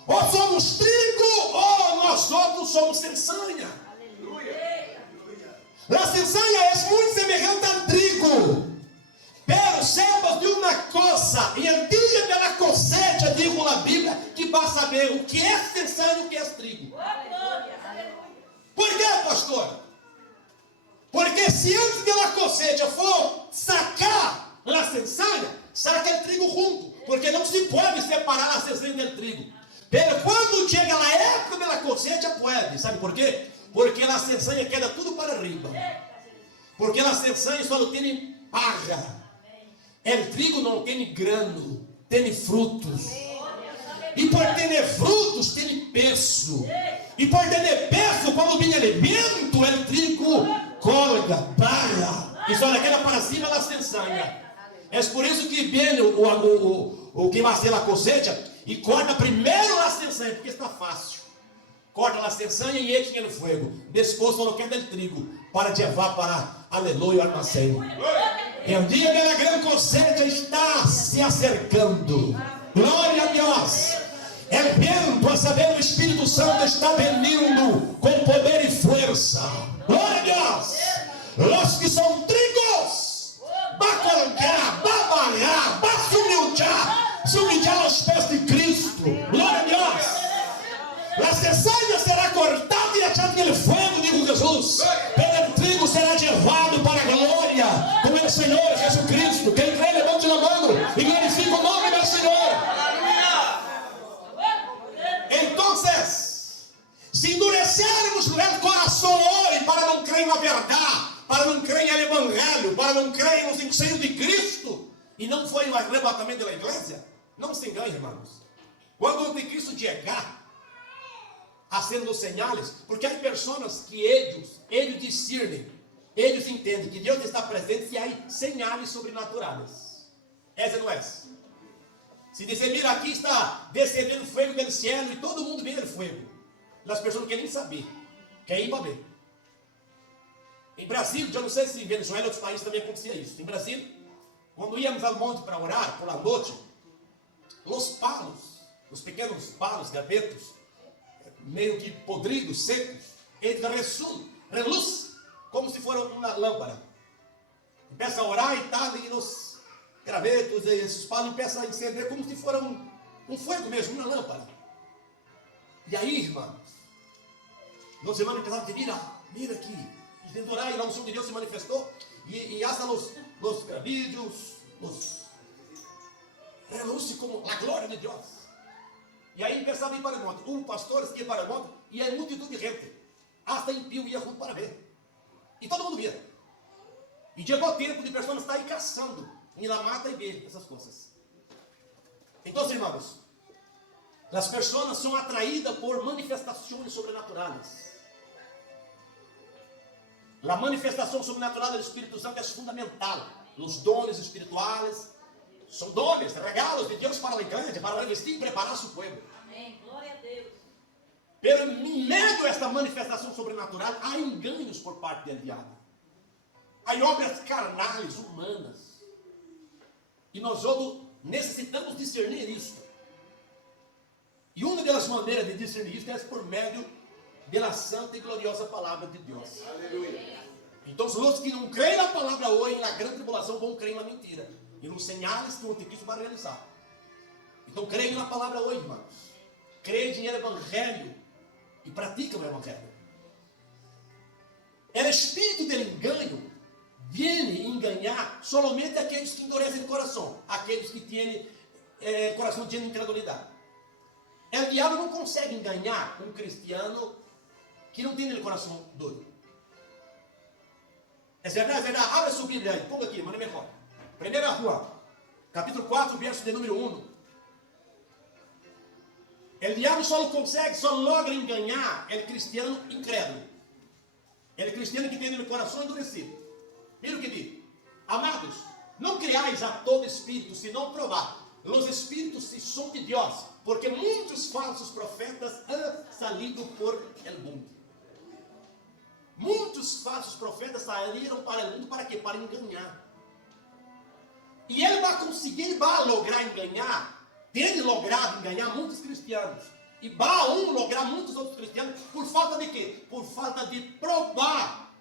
Ou somos trigo, ou nós outros somos cizaña. A cizaña é muito semelhante ao trigo. Pero sepas de uma coisa, e el dia de la cosecha, digo na Bíblia, que vai saber o que é cizaña e o que é trigo. Por que, pastor? Porque se antes de la cosecha for sacar a cizaña, saca o trigo junto, porque não se pode separar a cizaña do trigo. Pero quando chega a época da cosecha, pode. Sabe por quê? Porque a cizaña queda tudo para arriba. Porque a cizaña só tem paja. O trigo não tem grano, tem frutos. E por ter frutos, tem peso. E por ter peso, quando vem alimento, o trigo colga, paja. E só queda para cima da cizaña. É por isso que vem o que vai ser a cosecha e corta primeiro a cizaña, porque está fácil. Corta a cizaña e echa no fogo. Depois só queda o trigo para levar para aleluia almacém. E o dia da grande cosecha está se acercando. Glória a Deus. É vento a saber o Espírito Santo está vindo com poder e força. Glória a Deus. Los que são trigos, va a colocar, va a bañar, va a se humillar aos pés de Cristo. Glória a Deus. La cizaña será cortada e echada no fogo, dijo Jesús. Pero el trigo será llevado para a glória com o Senhor Jesucristo. Quem crê, levante a mão e glorifique o nome do Senhor. Então, se endurecermos o coração hoje para não crer na verdade, para não crer no Evangelho, para não crer nos ensinos de Cristo, e não foi o arrebatamento da igreja, não se engane, irmãos. Quando o anticristo chegar, hacendo señales, porque há pessoas que eles discernem, eles entendem que Deus está presente se há señales sobrenaturais. Essa não é. Se dizer, mira, aqui está descendendo fogo do céu e todo mundo vê o fogo, as pessoas não querem nem saber, querem ir para ver. Em Brasil, eu não sei se em Venezuela e outros países também acontecia isso. Em Brasil, quando íamos ao monte para orar por la noite, os pequenos palos, gavetos, meio que podridos, secos, eles reluzem como se fosse uma lâmpada. Começa a orar e tal, e os gravetos, e esses palos começam a acender como se fosse um fogo mesmo, uma lâmpada. E aí, irmãos, os irmãos começaram a dizer, mira aqui, e dentro orar, e a unção de Deus se manifestou, e hasta os vídeos, reluzem como a glória de Deus. E aí começava a ir para o monte. Um pastor ia para o monte e a multitud de gente, hasta impio ia junto para ver. E todo mundo via. E chegou o tempo de pessoas estar aí caçando em la mata e ver essas coisas. Então, irmãos, as pessoas são atraídas por manifestações sobrenaturais. A manifestação sobrenatural do Espírito Santo é fundamental. Os dones espirituais são dones, regalos de Deus para a igreja, para revestir e preparar seu povo. Amém. Glória a Deus. Pero em meio a esta manifestação sobrenatural, há enganos por parte do diabo. Há obras carnais, humanas. E nós outros necessitamos discernir isso. E uma das maneiras de discernir isso é por meio da santa e gloriosa palavra de Deus. Aleluia. Então, os que não creem na palavra hoje, na grande tribulação, vão crer na mentira. E nos sinais que o anticristo vai realizar. Então, creia na palavra hoje, irmãos. Creia no Evangelho e pratica o Evangelho. O espírito do engano vem enganar somente aqueles que endurecem o coração, aqueles que têm coração de incredulidade. O diabo não consegue enganar um cristiano que não tem o coração duro. É verdade, é verdade. Abra sua Bíblia aí, ponga aqui, manda melhor. 1 Juan, capítulo 4, verso de número 1. O diabo só logra enganar o cristiano incrédulo. O cristiano que tem o coração endurecido. Mira o que diz. Amados, não criais a todo espírito, senão provar. Os espíritos se são de Deus, porque muitos falsos profetas han salido por el mundo. Muitos falsos profetas saíram para o mundo para quê? Para enganar. E ele vai conseguir, vai lograr enganar, tem logrado enganar muitos cristianos. E vai lograr muitos outros cristianos, por falta de quê? Por falta de provar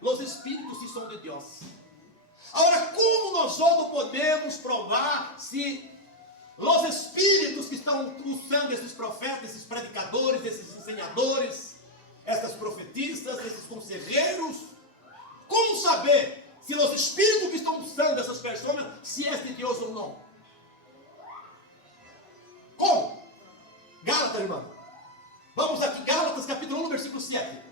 os espíritos que são de Deus. Agora, como nós outros podemos provar se os espíritos que estão usando esses profetas, esses predicadores, esses ensinadores, essas profetistas, esses conselheiros, como saber se os espíritos que estão usando essas pessoas, se é de Deus ou não? Como? Gálatas, irmão. Vamos aqui, Gálatas capítulo 1, versículo 7.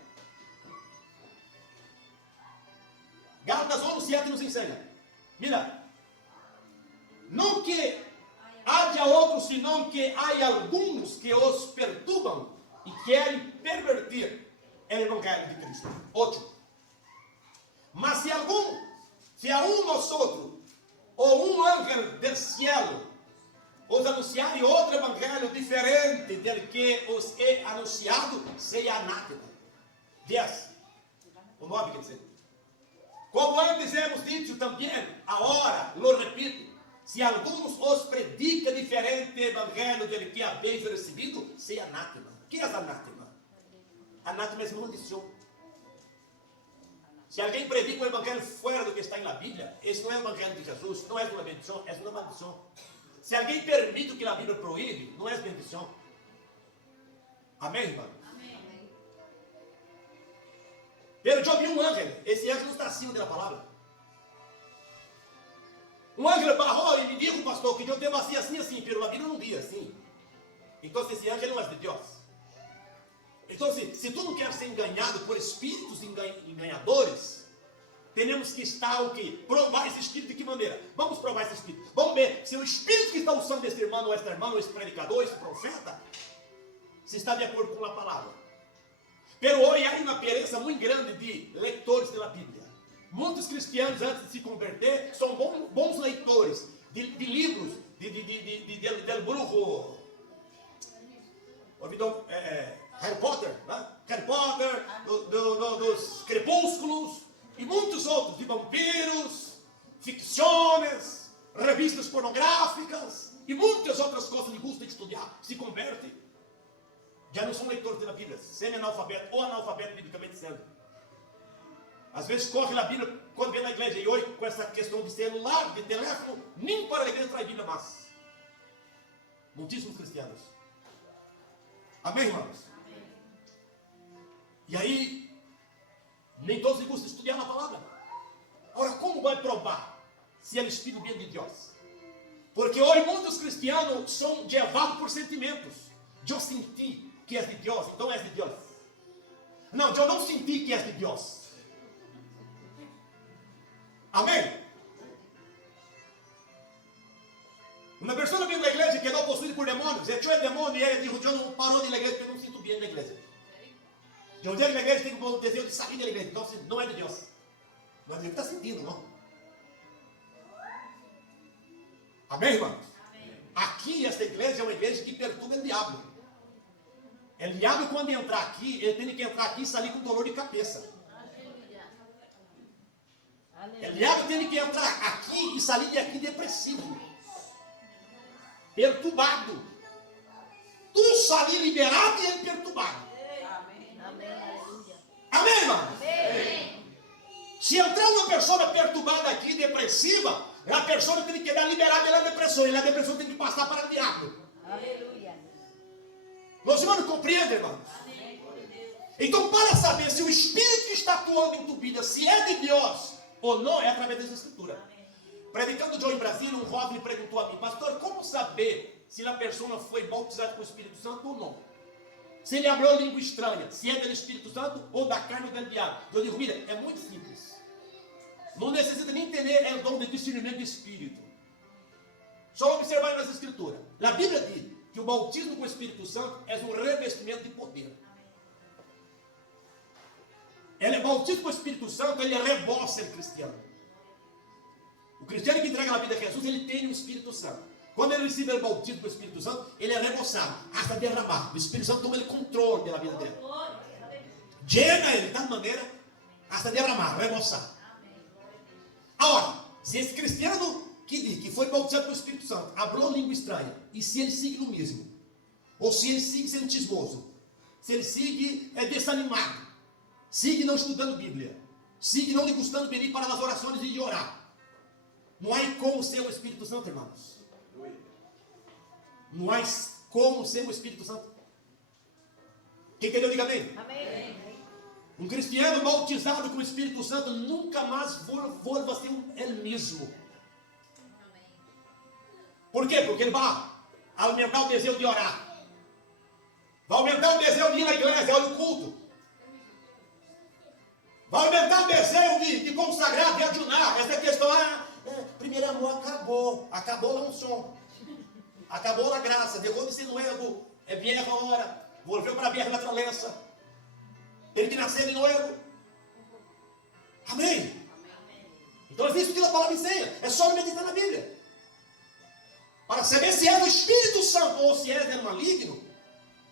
Gálatas 1, 7 nos ensina. Mira. Não que haja outros, senão que há alguns que os perturbam e querem pervertir o Evangelho de Cristo. 8. Mas se a nós outros, ou ángel do céu, os anunciarem outro evangelho diferente do que os é anunciado, seja anátema. 10. O 9 quer dizer. Como antes hemos dito também, agora lo repito, se alguns os predica diferente evangelho do que habéis recebido, seja anátema. O que é anátema? Anátema é maldição. Se alguém predica um evangelho fora do que está na Bíblia, esse não é o evangelho de Jesus, não é uma bendição, é uma maldição. Se alguém permite o que a Bíblia proíbe, não é bendição. Amém, irmão? Amém. Pero eu vi um ángel, esse ángel não está acima da palavra. Um ángel barrou e me disse, pastor, que eu devo assim, assim, pero a Bíblia não diz assim. Então esse ángel não é de Deus. Então, se tu não queres ser enganado por espíritos enganadores, temos que estar o quê? Provar esse espírito de que maneira? Vamos provar esse espírito. Vamos ver se o espírito que está usando esse irmão, ou esta irmã, ou esse predicador, esse profeta, se está de acordo com a palavra. Pero hoje há uma pereza muito grande de leitores da Bíblia. Muitos cristianos, antes de se converter, são bons leitores de livros, del brujo, Harry Potter, né? Harry Potter, dos crepúsculos e muitos outros, de vampiros, ficções, revistas pornográficas e muitas outras coisas que gostam de estudar. Se converte, já não são leitores da Bíblia, semi-analfabeto ou analfabeto biblicamente sendo. Às vezes corre na Bíblia quando vem na igreja, e hoje com essa questão de celular, de telefone, nem para a igreja traz Bíblia mais. Muitíssimos cristianos. Amém, irmãos? Amém. E aí, nem todos gostam de estudar a palavra. Agora, como vai provar se é o Espírito vem de Deus? Porque hoje muitos cristianos são levados por sentimentos. Eu senti que és de Deus, então és de Deus. Não, eu não senti que és de Deus. Amém? Uma pessoa veio da igreja e quedou possuída por demônios. Echou o demônio e ele disse, eu não parou de ir na igreja porque eu não sinto bem na igreja. De um dia na igreja tem um desejo de sair da igreja. Então não é de Deus. Não é de Deus que está sentindo, não. Amém, irmãos? Amém. Aqui, esta igreja é uma igreja que perturba o diabo. O diabo, quando entrar aqui, ele tem que entrar aqui e sair com dolor de cabeça. Aleluia. O diabo tem que entrar aqui e sair de aqui depressivo. Perturbado. Tu sair liberado e ele perturbado. Amém. Amém. Aleluia. Amém, irmão? Amém. Se entrar uma pessoa perturbada aqui, depressiva, a pessoa tem que dar liberada da depressão. E a depressão tem que passar para o diabo. Aleluia. Nós irmãos compreendem, irmãos? Amém. Então, para saber se o Espírito que está atuando em tua vida, se é de Deus ou não, é através dessa Escritura. Predicando de hoje em Brasília, um jovem perguntou a mim, pastor, como saber se a pessoa foi bautizada com o Espírito Santo ou não? Se ele abriu língua estranha, se é do Espírito Santo ou da carne ou do diabo. Eu digo, mira, é muito simples. Não necessita nem entender o dom de discernimento de Espírito. Só observar nas Escrituras. A Bíblia diz que o bautismo com o Espírito Santo é um revestimento de poder. Ele é bautismo com o Espírito Santo, ele reboça o cristiano. O cristiano que entrega a vida a Jesus, ele tem o Espírito Santo. Quando ele recebe o bautismo com o Espírito Santo, ele é reboçado, hasta derramar. O Espírito Santo toma ele controle da vida dele. Chega ele, de tal maneira, hasta derramar, reboçar. Agora, se esse cristiano que diz que foi bautizado pelo Espírito Santo, abriu língua estranha, e se ele sigue no mesmo, ou se ele sigue sendo chismoso, se ele sigue desanimado, sigue não estudando Bíblia, sigue não lhe gostando de vir para as orações e de orar, não há como ser o Espírito Santo, irmãos. Não há como ser o Espírito Santo. Quem entendeu, diga amém. Amém. Um cristiano bautizado com o Espírito Santo nunca mais volta a ser ele mesmo. Por quê? Porque ele vai aumentar o desejo de orar. Vai aumentar o desejo de ir na igreja, olha o culto. Vai aumentar o desejo de consagrar, de ajunar. Essa questão, primeiro amor acabou. Acabou lá um som. Acabou a graça. Dejou de ser novo. É vieja agora. Volveu para a vieja natureza. Tem que nascer de novo. Amém? Então é isso que a palavra ensina. É só meditar na Bíblia. Para saber se é do Espírito Santo ou se é do maligno.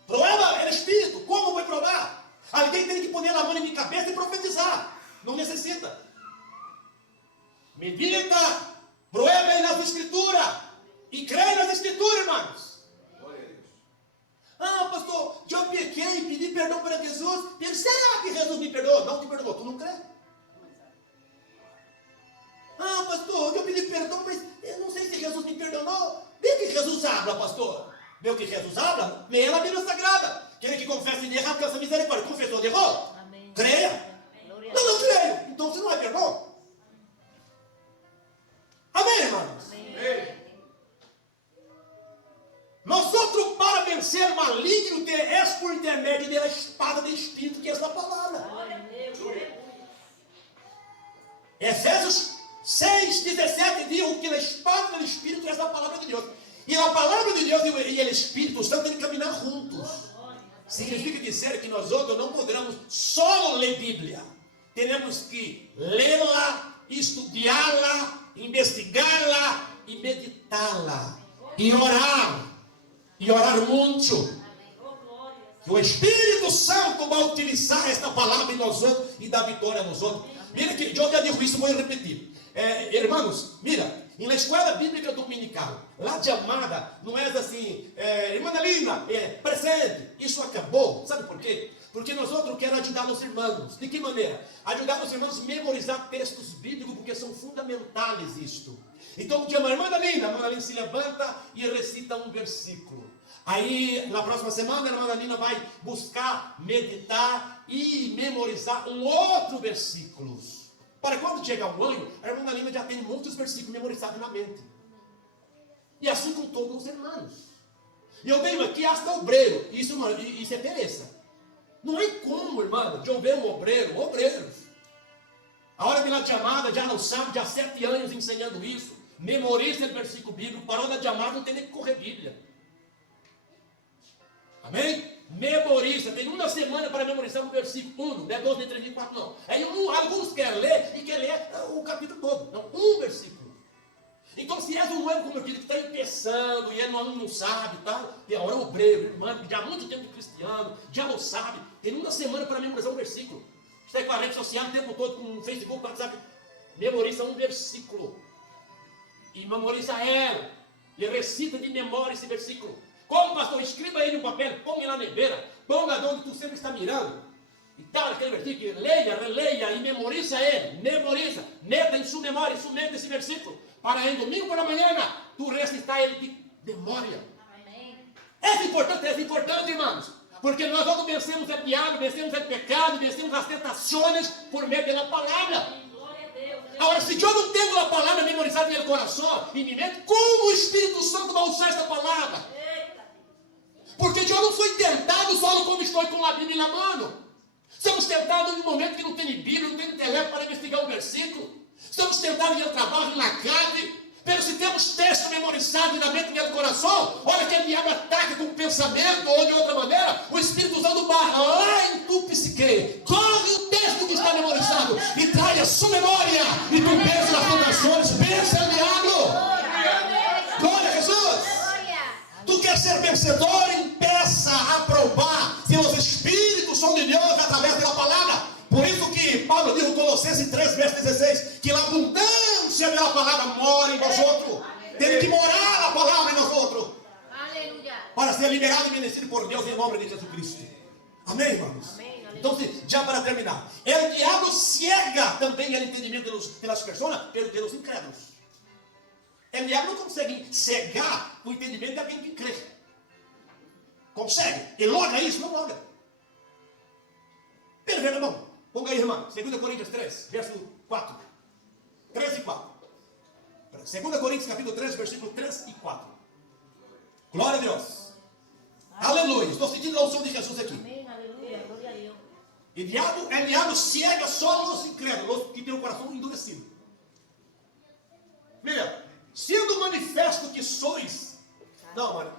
Prova é o Espírito. Como vai provar? Alguém tem que pôr a mão na minha cabeça e profetizar. Não necessita. Medita. Prova nas Escrituras. E creia nas Escrituras, irmãos. Pastor, eu pequei e pedi perdão para Jesus. Será que Jesus me perdoou? Não te perdoou, tu não crê. Ah, pastor, eu pedi perdão, mas eu não sei se Jesus me perdonou. Vê que Jesus habla, pastor. Vê o que Jesus habla? Leia na Bíblia Sagrada. Aquele que confessa em erro alcança misericórdia. Confessou, errou? Amém. Creia. Glória a Não, não Deus. creio. Então você não é perdão. Amém, irmãos? Amém. Nós outros, para vencer o maligno, é por intermédio da espada do Espírito, que é essa palavra. Aleluia. Efésios 6:17 diz que a espada do Espírito é essa palavra de Deus. E a palavra de Deus e o Espírito Santo têm que caminhar juntos. Significa dizer que nós outros não podemos só ler Bíblia. Temos que lê-la, estudá-la, investigá-la e meditá-la. E orar. E orar muito. Que o Espírito Santo vai utilizar esta palavra em nós outros e dar vitória a nós outros. Mira que eu já digo isso, vou repetir. Irmãos, mira, na escola bíblica dominical, lá de Amada, não é assim, irmã Lina, presente, isso acabou. Sabe por quê? Porque nós outros queremos ajudar os irmãos. De que maneira? Ajudar os irmãos a memorizar textos bíblicos, porque são fundamentais isto. Então, chama a irmã Lina se levanta e recita um versículo. Aí, na próxima semana, a irmã Lina vai buscar, meditar e memorizar um outro versículo. Para quando chegar o ano, a irmã Lina já tem muitos versículos memorizados na mente. E assim com todos os irmãos. E eu venho aqui hasta obreiro. Isso é pereza. Não é como, irmão, eu ver um obreiros. A hora de lá de chamada, já não sabe, já há 7 anos ensinando isso. Memoriza o versículo bíblico. Para a hora de chamada, não tem nem que correr Bíblia. Amém? Memoriza. Tem uma semana para memorizar um versículo. 1, não é 2, nem 3, nem 4, não. Aí alguns querem ler e querem ler o capítulo todo. Não, um versículo. Então, se és um ano como eu disse, que está pensando e ele não sabe, tal, e agora o obreiro, irmão, que já há muito tempo de cristiano, já não sabe, tem uma semana para memorizar um versículo. Está aí com a rede social o tempo todo, com o Facebook, WhatsApp, memoriza um versículo. E memoriza ela. E recita de memória esse versículo. Como, pastor? Escreva ele no papel, ponha na neveira, ponga onde tu sempre está mirando. E tal, aquele versículo, leia, releia e memoriza ele. Memoriza, meta em sua memória, em sua mente esse versículo. Para em domingo pela manhã, tu recitar ele de memória. Amém. É importante, irmãos. Porque nós vamos vencemos o diabo, vencemos o pecado, vencemos as tentações por meio da palavra. Glória a Deus. Agora, se eu não tenho a palavra memorizada no meu coração e me mente, como o Espírito Santo vai usar esta palavra? Eita. Porque eu não fui tentado só como estou com a Bíblia na mão. Estamos tentados em um momento que não tem Bíblia, não tem telefone para investigar um versículo. Estamos tentados no trabalho, na casa. Mas se temos texto memorizado na mente e no coração, olha que o diabo ataca com pensamento ou de outra maneira, o Espírito Santo barra lá em tu psique. Corre o texto que está memorizado e traz a sua memória. E tu pensa nas fundações, pensa no diabo. Glória a Jesus. Tu quer ser vencedor? Empeça a provar se os Espíritos são de Deus através da palavra. Por isso que Paulo diz em Colossenses 3, verso 16, que a abundância da palavra mora em nós outros. Tem que morar a palavra em nós outros. Aleluia. Para ser liberado e bendecido por Deus em nome de Jesus Cristo. Amém, irmãos? Amém, aleluia. Então, já para terminar, o diabo cega também o entendimento pelas pessoas, pelos incrédulos. O diabo não consegue cegar o entendimento de alguém que crê. Consegue? Ele logra isso? Não logra. Perfeito, irmão. Ponga aí, irmão. 2 Coríntios 3, verso 4. 3 e 4. 2 Coríntios capítulo 3, versículo 3 e 4. Glória a Deus. Aleluia. Estou sentindo a unção de Jesus aqui. Amém, aleluia. Glória a Deus. E o diabo cega só os incrédulos que têm o coração endurecido. Veja, sendo manifesto que sois. Não, mano.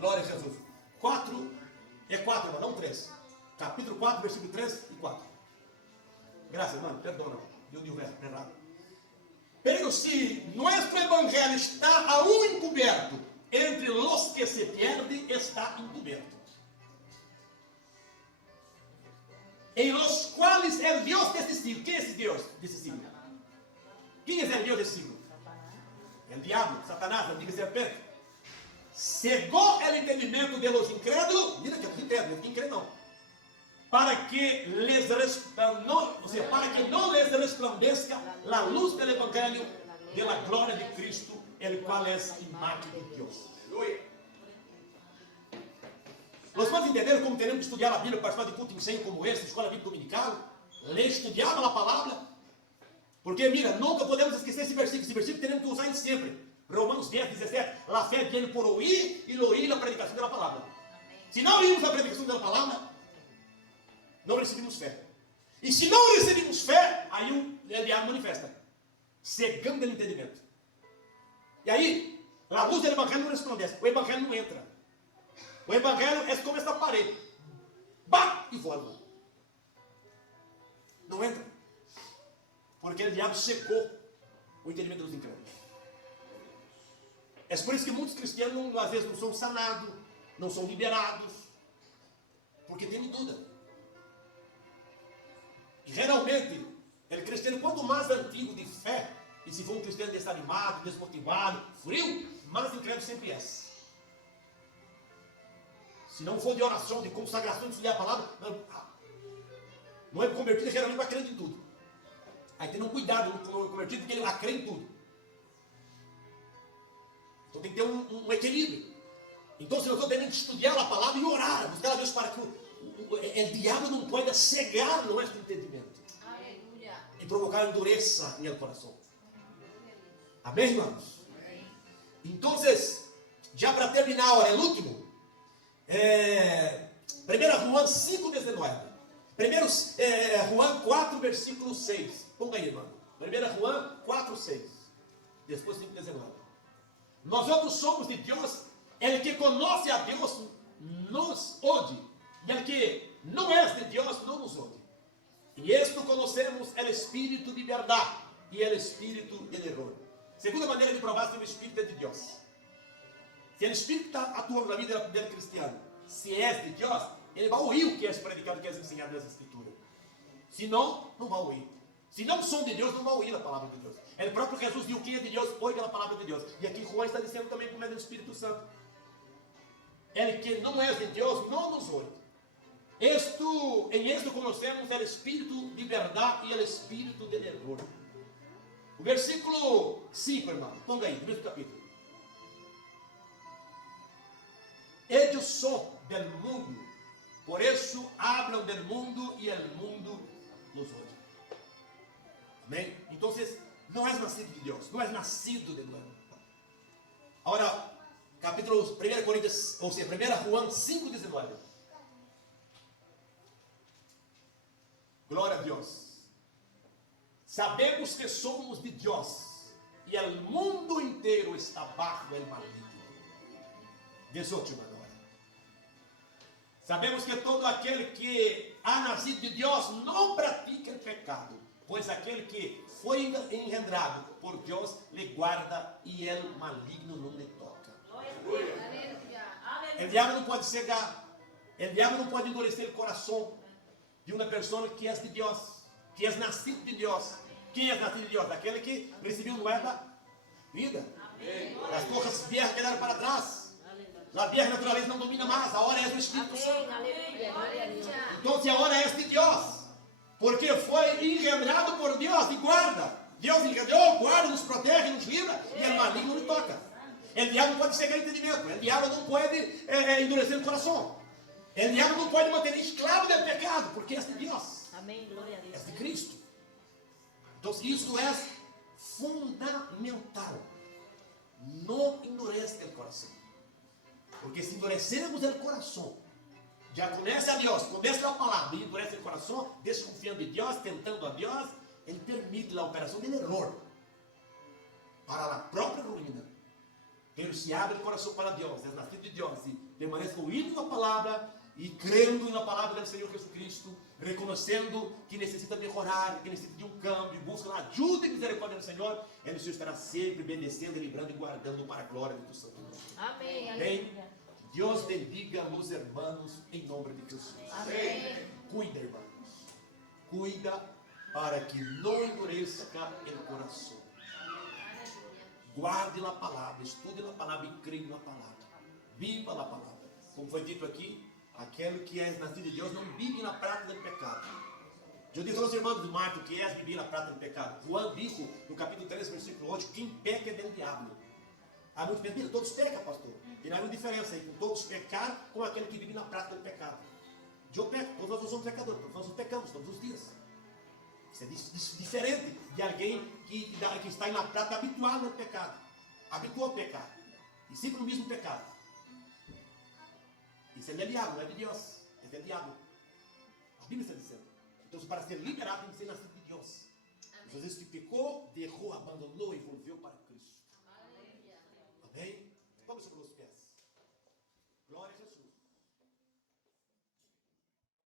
Glória a Jesus. 4 é 4, irmão, não 3. Capítulo 4, versículo 3 e 4. Graças, irmão, perdona. Eu digo errado. Pero se nosso evangelho está aún encoberto, entre os que se perdem está encoberto. Em los quais é Deus desse siglo. Quem é esse Deus desse siglo? Quem é o Deus desse siglo? É o diabo, Satanás, a antiga serpente. Cegou o entendimento de los incrédulos. Mira que é incrédulo, não crê não. Para que para que no les resplandezca la luz del Evangelio de la gloria de Cristo, el cual es imagen de Dios. Nós vamos entender como teremos que estudar a Bíblia, participar de culto em 100 como esse, escola bíblica dominical, ler, estudar a palavra, porque mira, nunca podemos esquecer esse versículo teremos que usar ele sempre. Romanos 10, 17, la fe viene por oír y oír la predicación de la palabra. Se não ouvimos a predicação da palavra, não recebemos fé. E se não recebemos fé, aí o diabo manifesta, cegando o entendimento. E aí, a luz do evangelho não resplandece, o evangelho não entra. O evangelho é como esta parede, bate e voa. Não entra, porque o diabo secou o entendimento dos incrédulos. É por isso que muitos cristianos às vezes não são sanados, não são liberados, porque tem dúvida. Geralmente, o cristiano, quanto mais antigo de fé, e se for um cristiano desanimado, desmotivado, frio, mais incrédulo sempre é. Se não for de oração, de consagração, de estudar a palavra, não é convertido, geralmente vai crer em tudo. Aí tem um cuidado com o convertido, porque ele vai crer em tudo. Então tem que ter um equilíbrio. Então, se nós temos que estudar a palavra e orar, buscar a Deus para que o diabo não pode cegar nosso entendimento. Aleluia. E provocar endureza no coração. Amém, irmãos? Então, já para terminar agora, é o último. 1 Juan 5,19. Primeiro, Juan 4, versículo 6. Ponga aí, irmão. 1 Juan 4, 6. Depois 5,19. Nós outros somos de Deus. El que conoce a Deus nos ode. E el que não é de Deus não nos ode. E esto conhecemos o Espírito de verdade e o Espírito de erro. Segunda maneira de provar se o Espírito é de Deus. Se o Espírito está atuando na vida do cristiano, se é de Deus, ele vai ouvir o que é predicado, o que é ensinado nas Escrituras. Se não, não vai ouvir. Se não são de Deus, não vai ouvir a palavra de Deus. O próprio Jesus disse: o que é de Deus, ouve a palavra de Deus. E aqui Juan está dizendo também como é do Espírito Santo. El que não é de Deus, não nos ouve. Em esto conhecemos o Espírito de verdade e o Espírito de erro. O versículo 5, irmão, ponga aí, no mesmo capítulo. Ellos son del mundo, por eso hablan del mundo y el mundo los odia. Amém? Então, não és nascido de Deus, não és nascido de novo. Agora, capítulo 1 Coríntios, ou seja, 1 Juan 5,19. Glória a Deus. Sabemos que somos de Deus e o mundo inteiro está bajo el maligno. 18, mano. Sabemos que todo aquele que ha nascido de Deus não pratica o pecado, pois aquele que foi engendrado por Deus lhe guarda e o maligno não lhe toca. O diabo não pode cegar, o diabo não pode endurecer o coração de uma pessoa que é de Deus, que é nascido de Deus. Quem é nascido de Deus? Aquele que recebeu nueva vida. As coisas viejas quedaram para trás. A vieja natureza não domina mais, a hora é do Espírito Santo. Então, a hora é de Deus, porque foi engendrado por Deus e guarda. Deus engendrou, guarda, nos protege, nos livra, e o maligno não lhe toca. O diabo não pode cegar o entendimento, o diabo não pode endurecer o coração, o diabo não pode manter escravo do pecado, porque é de Deus. Amém, glória a Deus. É de Cristo. Então, isso é fundamental. Não endureça o coração. Porque se endurecermos o coração, já começa a Deus, começa a palavra, e endurece o coração, desconfiando de Deus, tentando a Deus, ele permite a operação do erro para a própria ruína. Pero se abre o coração para Deus, é nascido de Deus, e permanece ouvindo a palavra e crendo na palavra do Senhor Jesus Cristo, reconhecendo que necessita melhorar, que necessita de um câmbio, busca a ajuda e misericórdia do Senhor, ele estará sempre obedecendo, livrando e guardando para a glória do Santo nome. Amém. Amém. Deus bendiga os irmãos em nome de Jesus. Amém. Cuida, irmãos. Cuida para que não endureça o coração. Guarde a palavra, estude a palavra e creia na palavra. Viva a palavra. Como foi dito aqui, Aquele que é nascido de Deus não vive na prática do pecado. Eu disse aos irmãos do Marco que é viver na prática do pecado. João dijo no capítulo 3, versículo 8, quem peca é do diabo. Há muitos que dizem, todos pecam, pastor. E não há uma diferença aí, todos pecar com aquele que vive na prática do pecado. Eu peco, todos nós somos pecadores, todos nós pecamos todos os dias. Isso é diferente de alguém que está na prática habitual no pecado. Habitual ao pecado. E sempre no mesmo pecado. Isso é do diabo, não é de Deus. É do diabo. A Bíblia está dizendo. Então, para ser liberado, tem que ser nascido de Deus. Às vezes que pecou, derrou, abandonou e volveu para